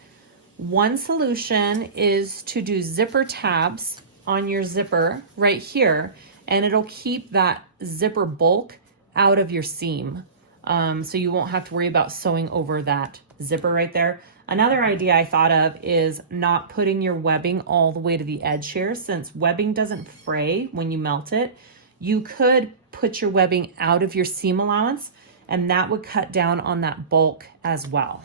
one solution is to do zipper tabs on your zipper right here, and it'll keep that zipper bulk out of your seam. So you won't have to worry about sewing over that zipper right there. Another idea I thought of is not putting your webbing all the way to the edge here. Since webbing doesn't fray when you melt it, you could put your webbing out of your seam allowance, and that would cut down on that bulk as well.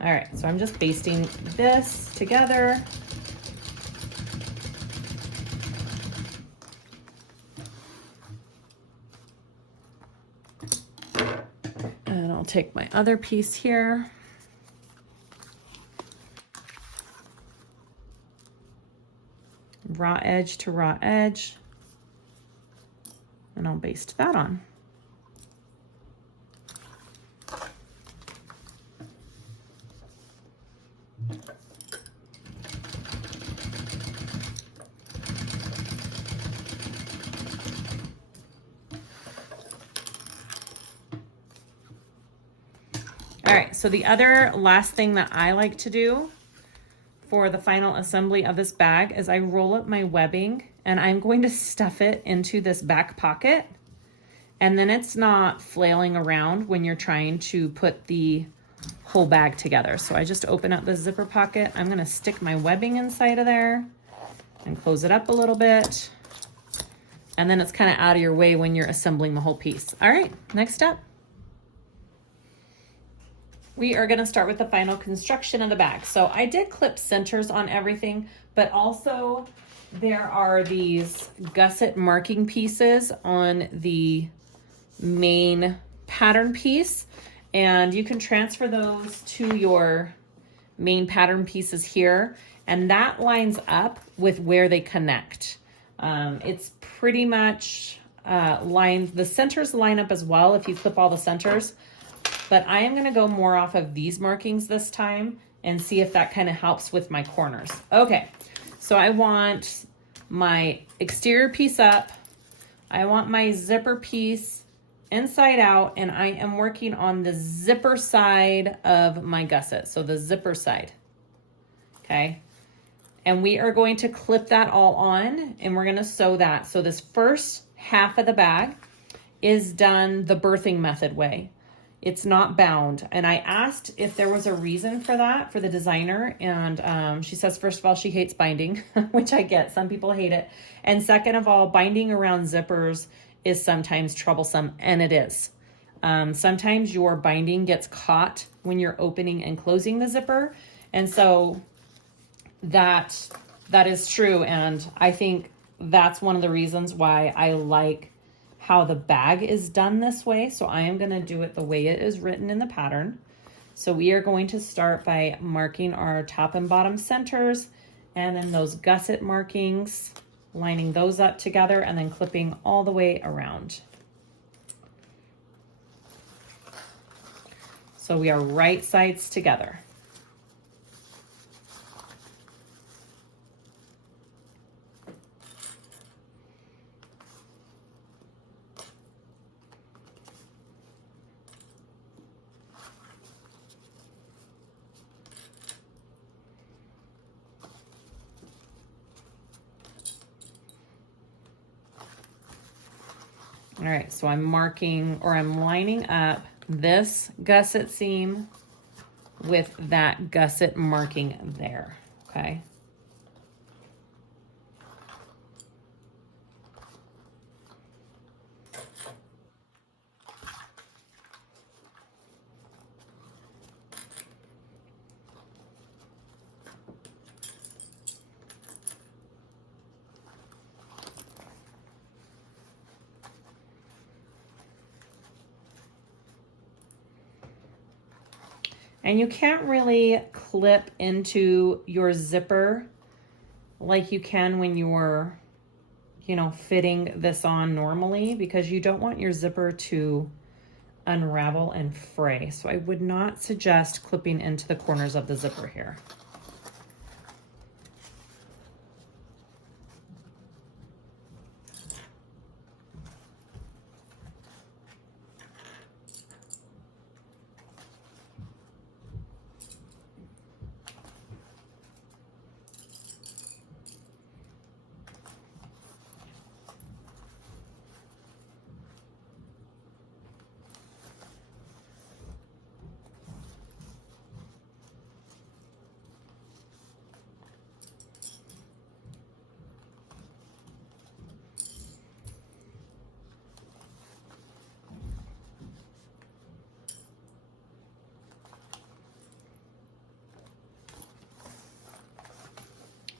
All right, so I'm just basting this together. And I'll take my other piece here. Raw edge to raw edge. And I'll baste that on. All right, so the other last thing that I like to do for the final assembly of this bag is I roll up my webbing and I'm going to stuff it into this back pocket, and then it's not flailing around when you're trying to put the whole bag together. So I just open up the zipper pocket. I'm gonna stick my webbing inside of there and close it up a little bit. And then it's kind of out of your way when you're assembling the whole piece. All right, next up. We are gonna start with the final construction of the bag. So I did clip centers on everything, but also there are these gusset marking pieces on the main pattern piece, and you can transfer those to your main pattern pieces here, and that lines up with where they connect. It's pretty much lined, the centers line up as well if you clip all the centers, but I am gonna go more off of these markings this time and see if that kind of helps with my corners. Okay, so I want my exterior piece up, I want my zipper piece inside out, and I am working on the zipper side of my gusset, so the zipper side, okay? And we are going to clip that all on, and we're gonna sew that. So this first half of the bag is done the birthing method way. It's not bound. And I asked if there was a reason for that, for the designer. And she says, first of all, she hates binding, which I get. Some people hate it. And second of all, binding around zippers is sometimes troublesome, and it is. Sometimes your binding gets caught when you're opening and closing the zipper. And so that is true. And I think that's one of the reasons why I like how the bag is done this way. So I am gonna do it the way it is written in the pattern. So we are going to start by marking our top and bottom centers, and then those gusset markings, lining those up together, and then clipping all the way around. So we are right sides together. All right, so I'm marking, or I'm lining up this gusset seam with that gusset marking there, okay? And you can't really clip into your zipper like you can when you're, you know, fitting this on normally, because you don't want your zipper to unravel and fray. So I would not suggest clipping into the corners of the zipper here.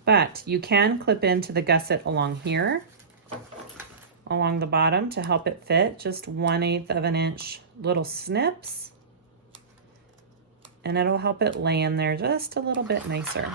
But you can clip into the gusset along here, along the bottom, to help it fit. Just 1/8 of an inch little snips, and it'll help it lay in there just a little bit nicer.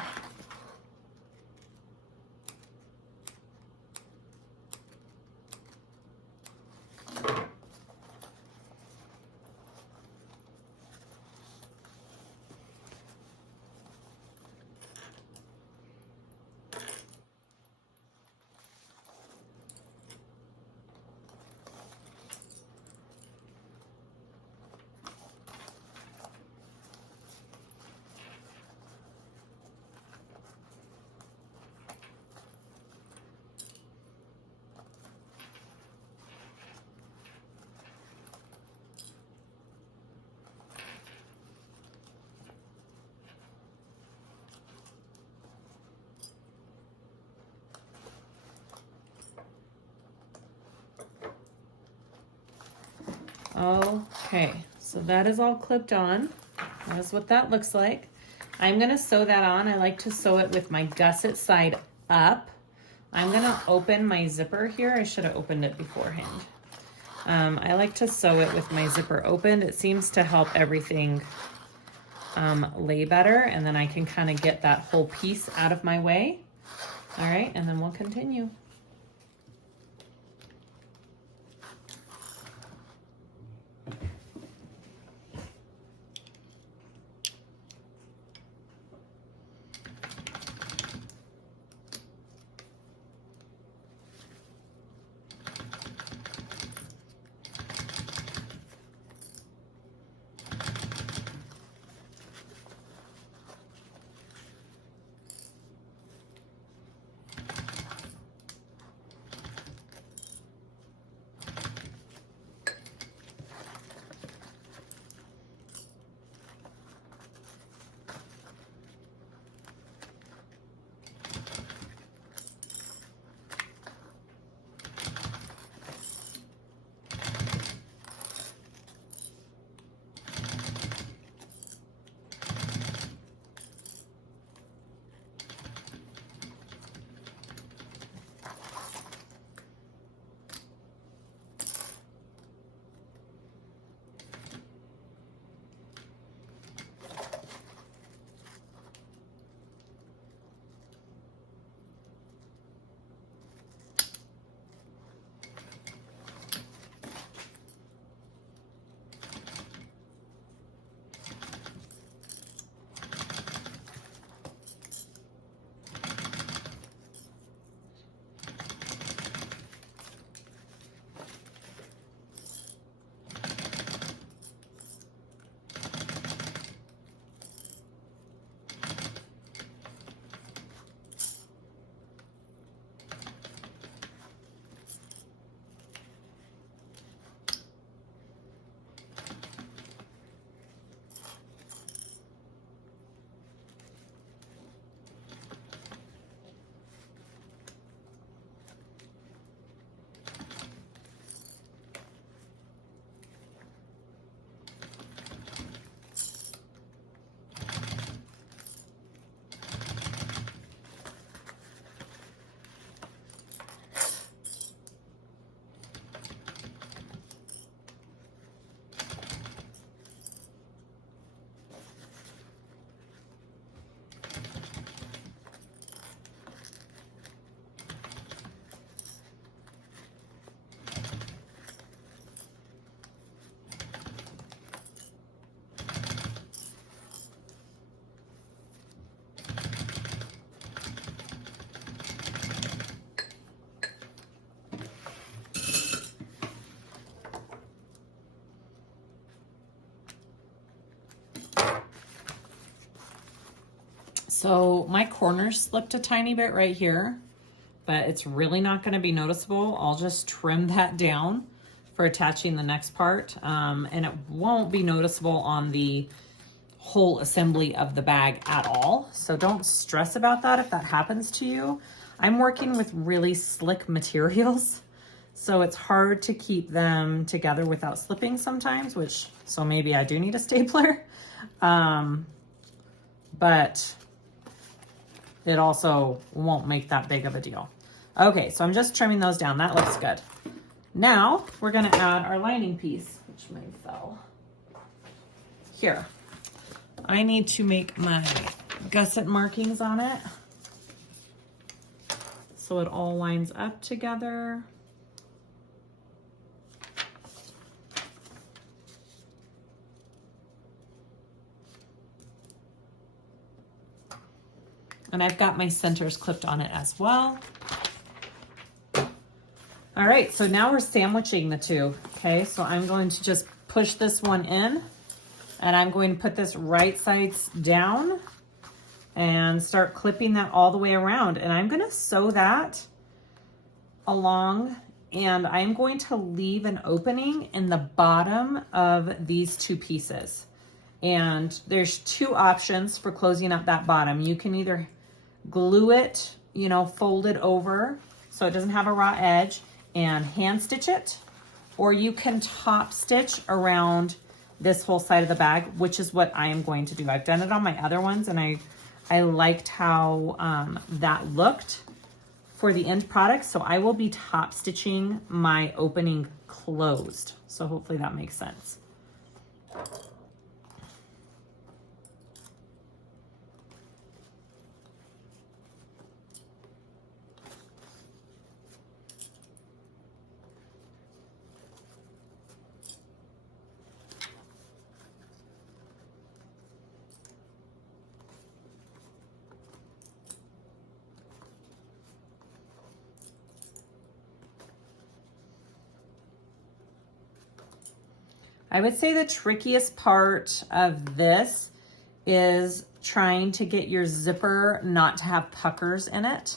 Okay, so that is all clipped on. That is what that looks like. I'm gonna sew that on. I like to sew it with my gusset side up. I'm gonna open my zipper here. I should have opened it beforehand. I like to sew it with my zipper opened. It seems to help everything lay better, and then I can kind of get that whole piece out of my way. All right, and then we'll continue. So my corners slipped a tiny bit right here, but it's really not going to be noticeable. I'll just trim that down for attaching the next part, and it won't be noticeable on the whole assembly of the bag at all. So don't stress about that if that happens to you. I'm working with really slick materials, so it's hard to keep them together without slipping sometimes, so maybe I do need a stapler. But it also won't make that big of a deal. Okay, so I'm just trimming those down. That looks good. Now we're gonna add our lining piece, which may fell. Here, I need to make my gusset markings on it so it all lines up together. And I've got my centers clipped on it as well. All right, so now we're sandwiching the two. Okay, so I'm going to just push this one in, and I'm going to put this right sides down and start clipping that all the way around. And I'm gonna sew that along, and I'm going to leave an opening in the bottom of these two pieces. And there's two options for closing up that bottom. You can either glue it, fold it over so it doesn't have a raw edge and hand stitch it, or you can top stitch around this whole side of the bag, which is what I am going to do. I've done it on my other ones, and I liked how that looked for the end product. So I will be top stitching my opening closed. So hopefully that makes sense. I would say the trickiest part of this is trying to get your zipper not to have puckers in it.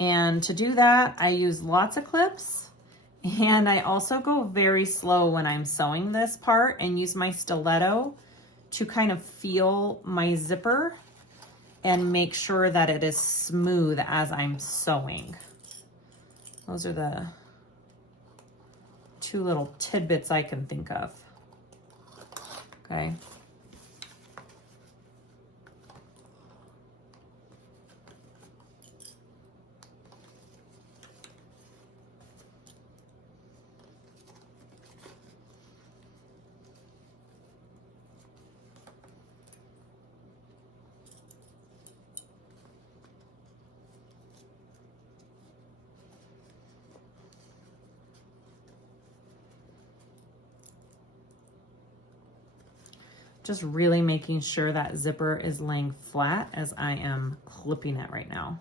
And to do that, I use lots of clips, and I also go very slow when I'm sewing this part and use my stiletto to kind of feel my zipper and make sure that it is smooth as I'm sewing. Those are the two little tidbits I can think of. Okay. Just really making sure that zipper is laying flat as I am clipping it right now.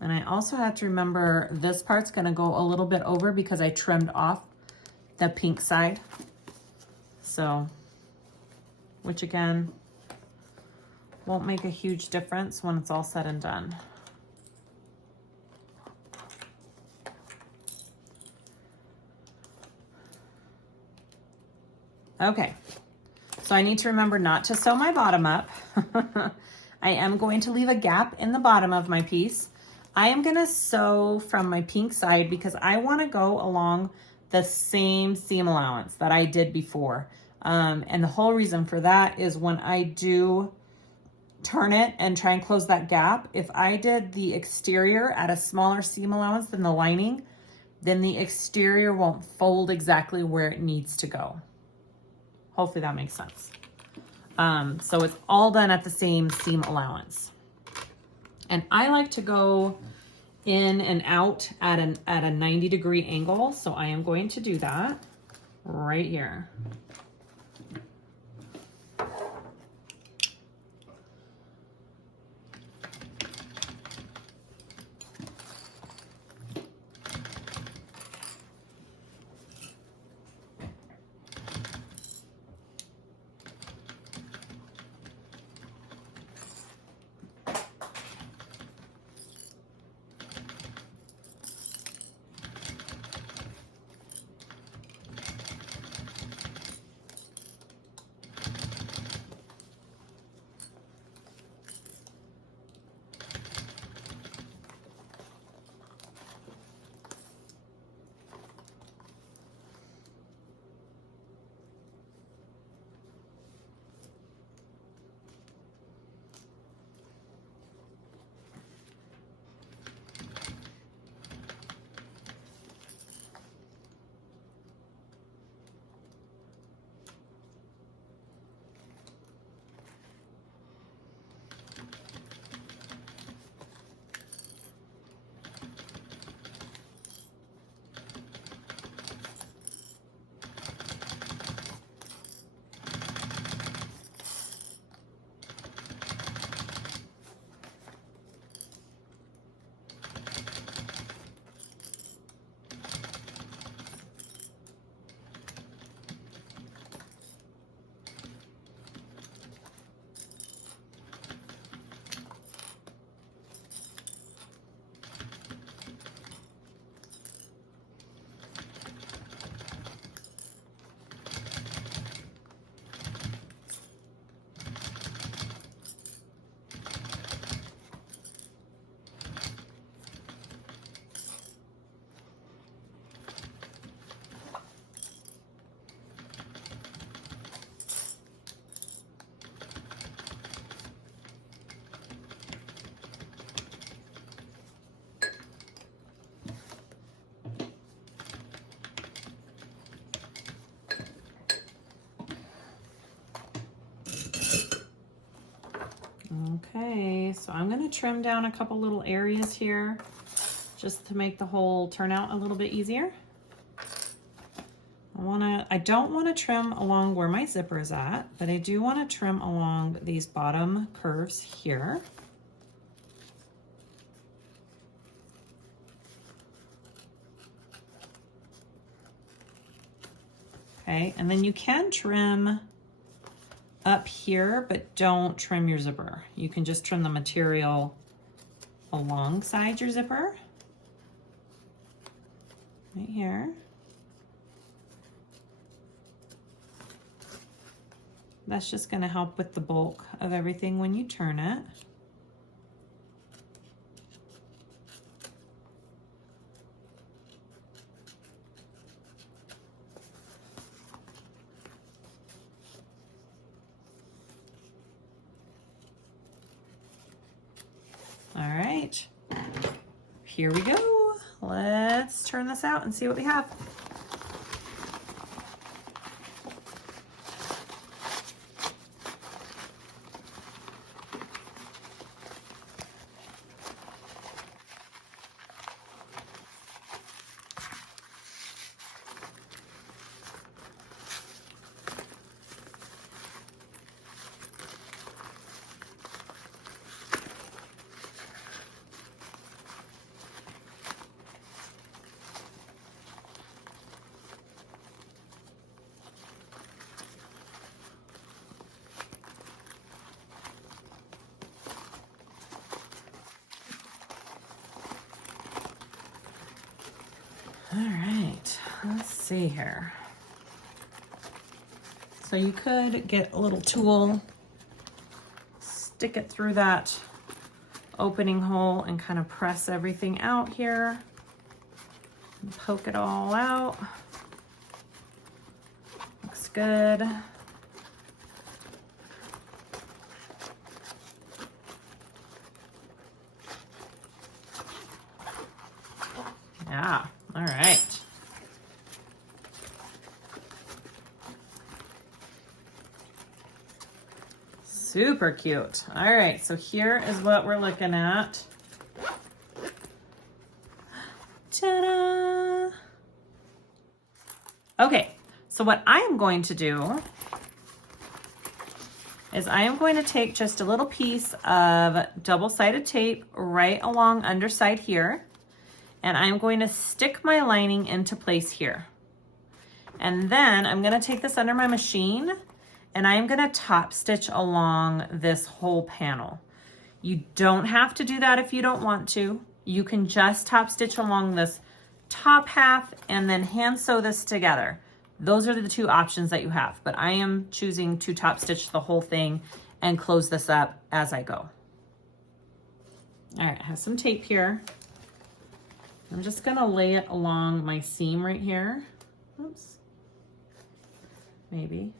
And I also have to remember this part's gonna go a little bit over because I trimmed off the pink side. So, which again, won't make a huge difference when it's all said and done. Okay, so I need to remember not to sew my bottom up. I am going to leave a gap in the bottom of my piece. I am gonna sew from my pink side because I wanna go along the same seam allowance that I did before. And the whole reason for that is when I do turn it and try and close that gap, if I did the exterior at a smaller seam allowance than the lining, then the exterior won't fold exactly where it needs to go. Hopefully that makes sense. So it's all done at the same seam allowance. And I like to go in and out at a 90-degree angle. So I am going to do that right here. Okay, so I'm going to trim down a couple little areas here just to make the hole turn out a little bit easier. I don't want to trim along where my zipper is at, but I do want to trim along these bottom curves here. Okay, and then you can trim up here, but don't trim your zipper. You can just trim the material alongside your zipper. Right here. That's just going to help with the bulk of everything when you turn it. All right, here we go. Let's turn this out and see what we have. All right, let's see here. So you could get a little tool, stick it through that opening hole and kind of press everything out here and poke it all out. Looks good. Yeah, all right. Super cute. All right, so here is what we're looking at. Ta-da! Okay, so what I am going to do is I am going to take just a little piece of double-sided tape right along underside here, and I'm going to stick my lining into place here. And then I'm gonna take this under my machine and I'm gonna top stitch along this whole panel. You don't have to do that if you don't want to. You can just top stitch along this top half and then hand sew this together. Those are the two options that you have, but I am choosing to top stitch the whole thing and close this up as I go. All right, I have some tape here. I'm just gonna lay it along my seam right here. Oops, maybe.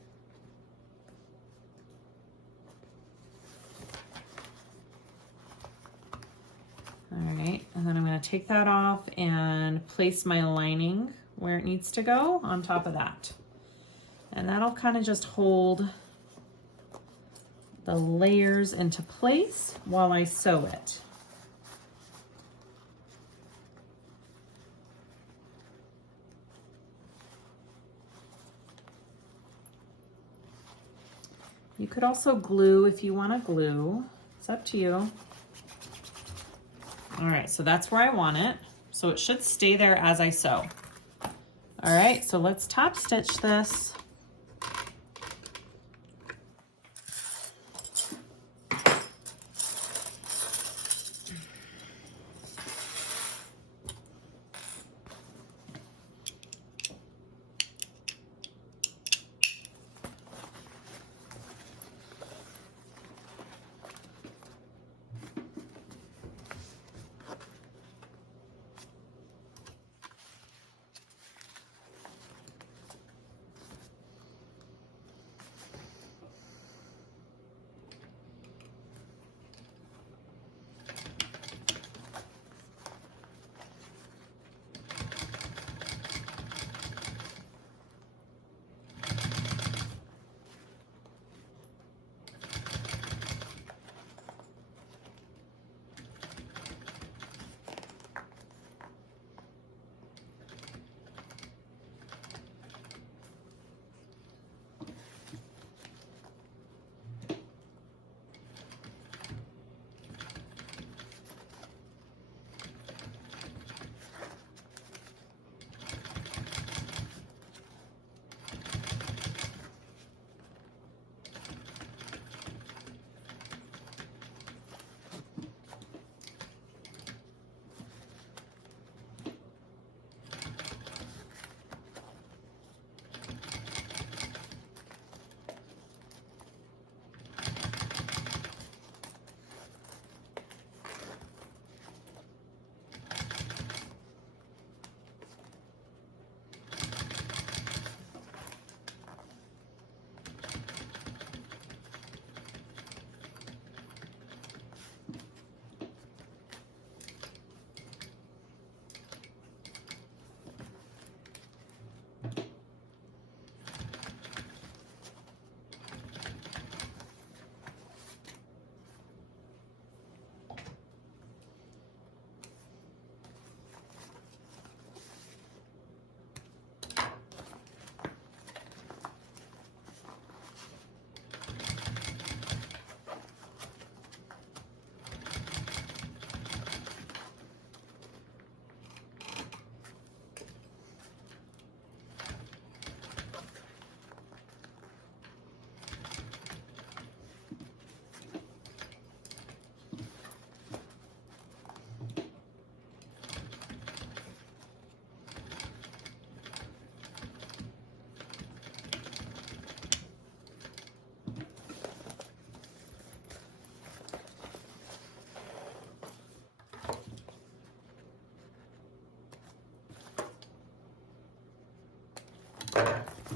All right, and then I'm gonna take that off and place my lining where it needs to go on top of that. And that'll kind of just hold the layers into place while I sew it. You could also glue if you want to glue. It's up to you. All right, so that's where I want it. So it should stay there as I sew. All right, so let's top stitch this.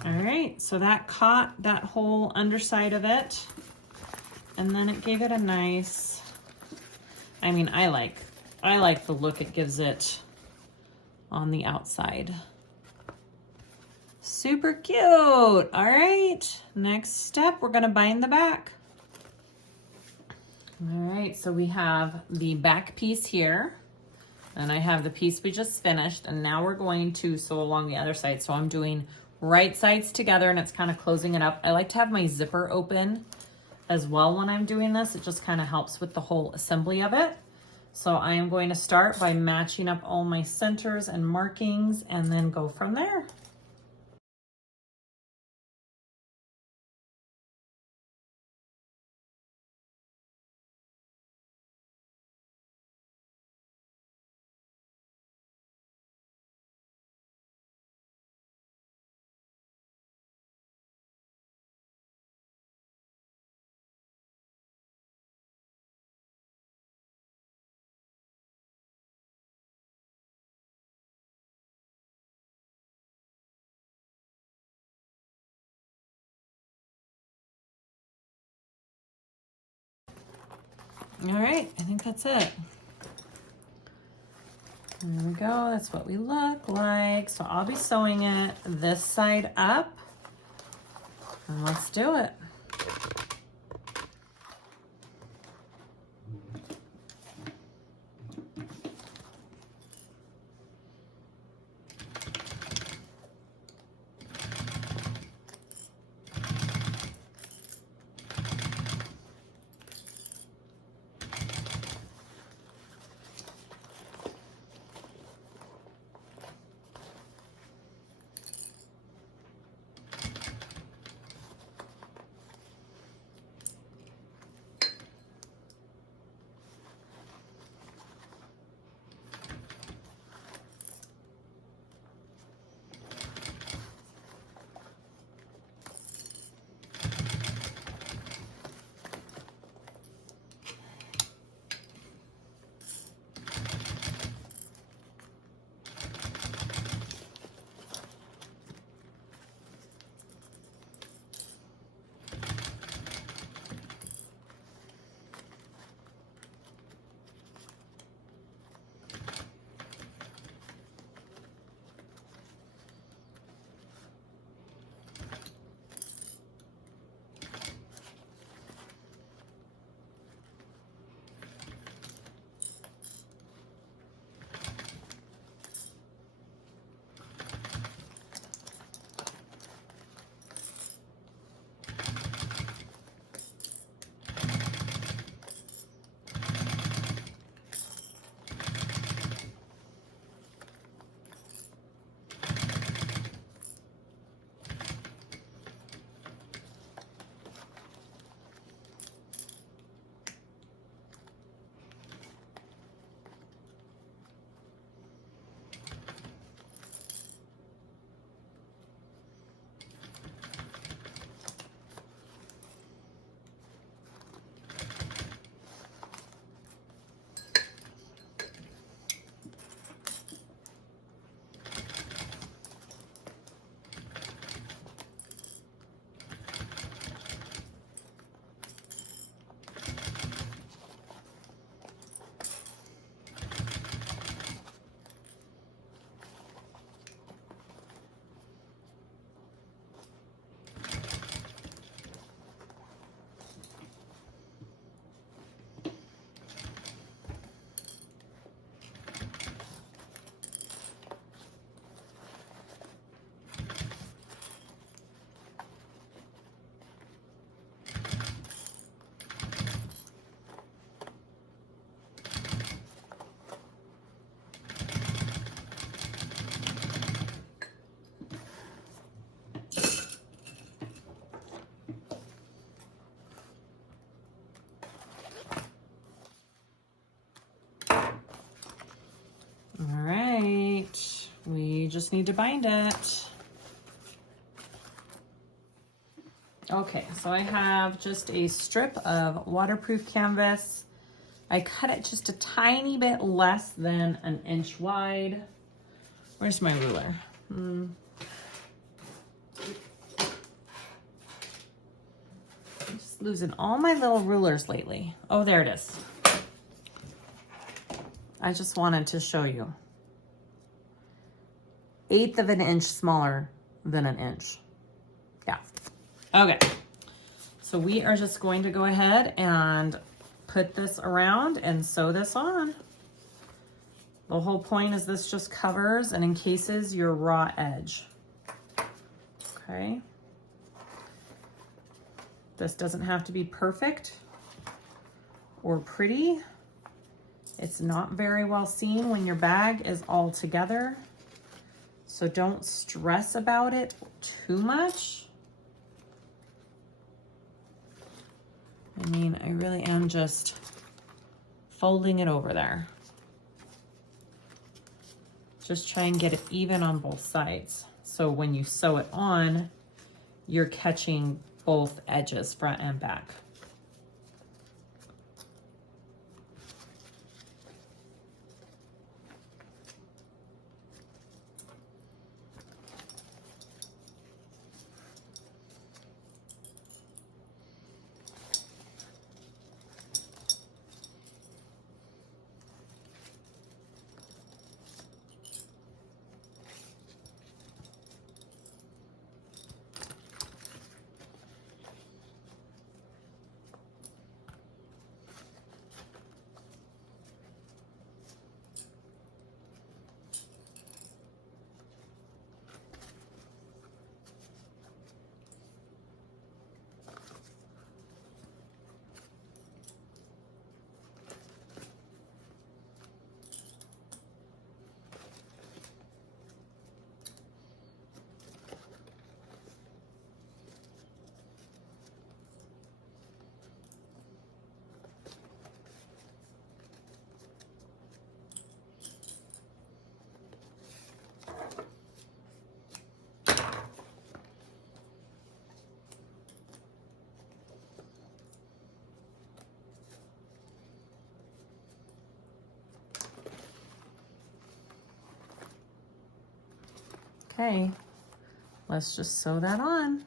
All right, so that caught that whole underside of it, and then it gave it a nice, I mean, I like the look it gives it on the outside. Super cute. All right, next step, we're gonna bind the back. All right, so we have the back piece here, and I have the piece we just finished, and now we're going to sew along the other side. So I'm doing right sides together, and it's kind of closing it up. I like to have my zipper open as well when I'm doing this. It just kind of helps with the whole assembly of it. So I am going to start by matching up all my centers and markings and then go from there. All right, I think that's it. There we go, that's what we look like. So I'll be sewing it this side up, and let's do it. We just need to bind it. Okay, so I have just a strip of waterproof canvas. I cut it just a tiny bit less than an inch wide. Where's my ruler? I'm just losing all my little rulers lately. Oh, there it is. I just wanted to show you. 1/8 of an inch smaller than an inch. Yeah. Okay. So we are just going to go ahead and put this around and sew this on. The whole point is this just covers and encases your raw edge. Okay. This doesn't have to be perfect or pretty. It's not very well seen when your bag is all together. So don't stress about it too much. I mean, I really am just folding it over there. Just try and get it even on both sides. So when you sew it on, you're catching both edges, front and back. Okay, let's just sew that on.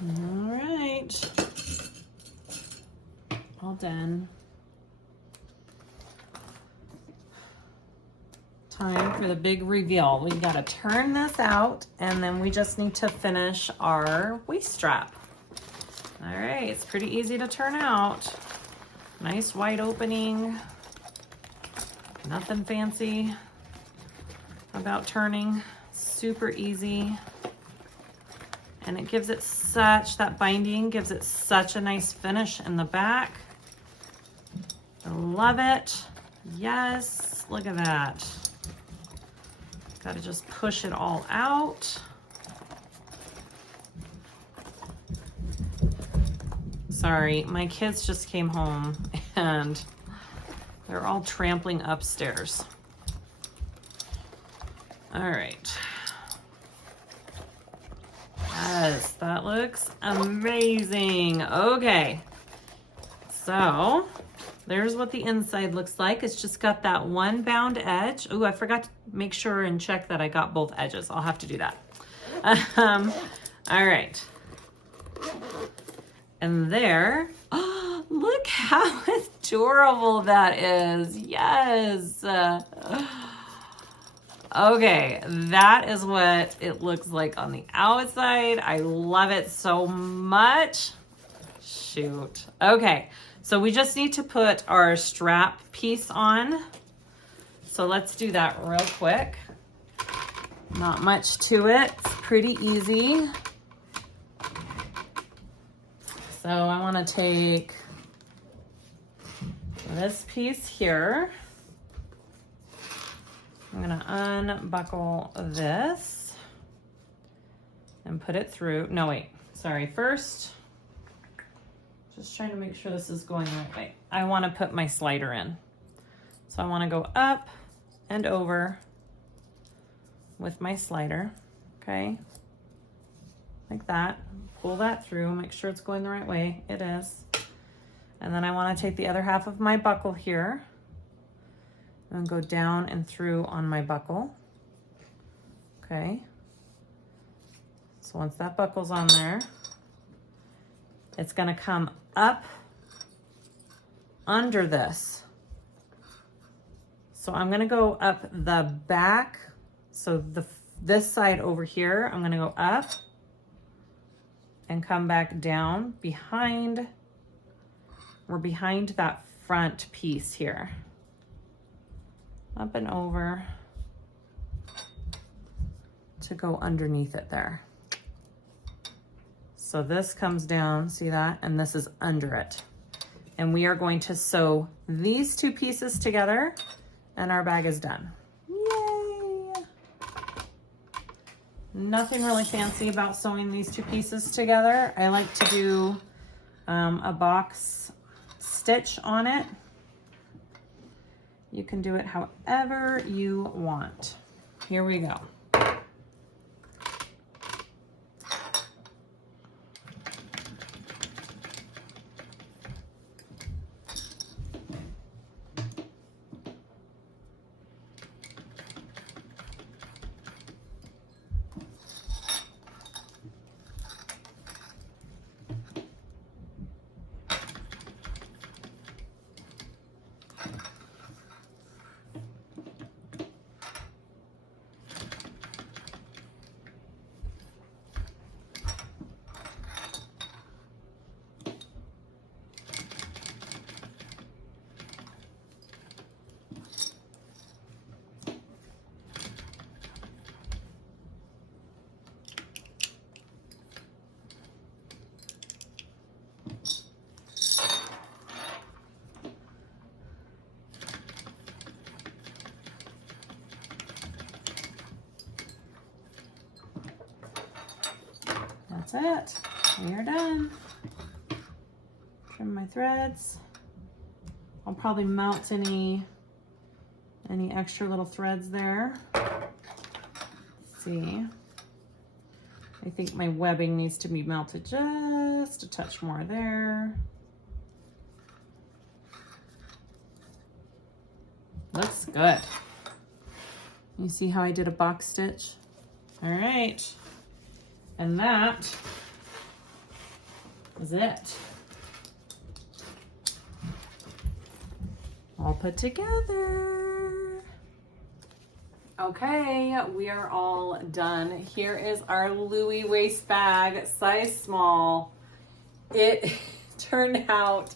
All right. All done. Time for the big reveal. We gotta turn this out and then we just need to finish our waist strap. All right, it's pretty easy to turn out. Nice wide opening. Nothing fancy about turning. Super easy. And it gives it such, that binding gives it such a nice finish in the back. I love it. Yes, look at that. Got to just push it all out. Sorry, my kids just came home and they're all trampling upstairs. All right. Yes, that looks amazing. Okay, so there's what the inside looks like. It's just got that one bound edge. Oh, I forgot to make sure and check that I got both edges. I'll have to do that. All right. And there, oh, look how adorable that is. Yes. Okay, that is what it looks like on the outside. I love it so much. Shoot. Okay, so we just need to put our strap piece on. So let's do that real quick. Not much to it. It's pretty easy. So I want to take this piece here. I'm going to unbuckle this and put it through. No, wait. Sorry. First, just trying to make sure this is going the right way. I want to put my slider in. So I want to go up and over with my slider. Okay. Like that. Pull that through. Make sure it's going the right way. It is. And then I want to take the other half of my buckle here and go down and through on my buckle. Okay. So once that buckle's on there, it's gonna come up under this. So I'm gonna go up the back. So this side over here, I'm gonna go up and come back down behind. We're behind that front piece here. Up and over to go underneath it there. So this comes down, see that? And this is under it. And we are going to sew these two pieces together and our bag is done. Yay! Nothing really fancy about sewing these two pieces together. I like to do a box stitch on it. You can do it however you want. Here we go. That's it. We are done. Trim my threads. I'll probably mount any extra little threads there. Let's see. I think my webbing needs to be melted just a touch more there. Looks good. You see how I did a box stitch? All right. And that is it. All put together. Okay, we are all done. Here is our Louie waist bag, size small. It turned out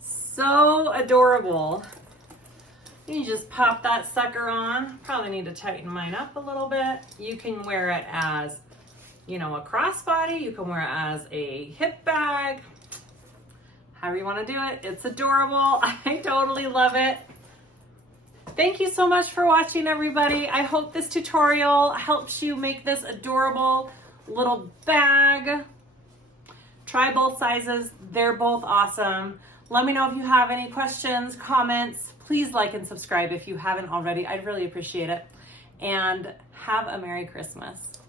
so adorable. You just pop that sucker on. Probably need to tighten mine up a little bit. You can wear it as, you know, a crossbody. You can wear it as a hip bag. However you want to do it. It's adorable. I totally love it. Thank you so much for watching, everybody. I hope this tutorial helps you make this adorable little bag. Try both sizes. They're both awesome. Let me know if you have any questions, comments. Please like and subscribe if you haven't already. I'd really appreciate it. And have a Merry Christmas.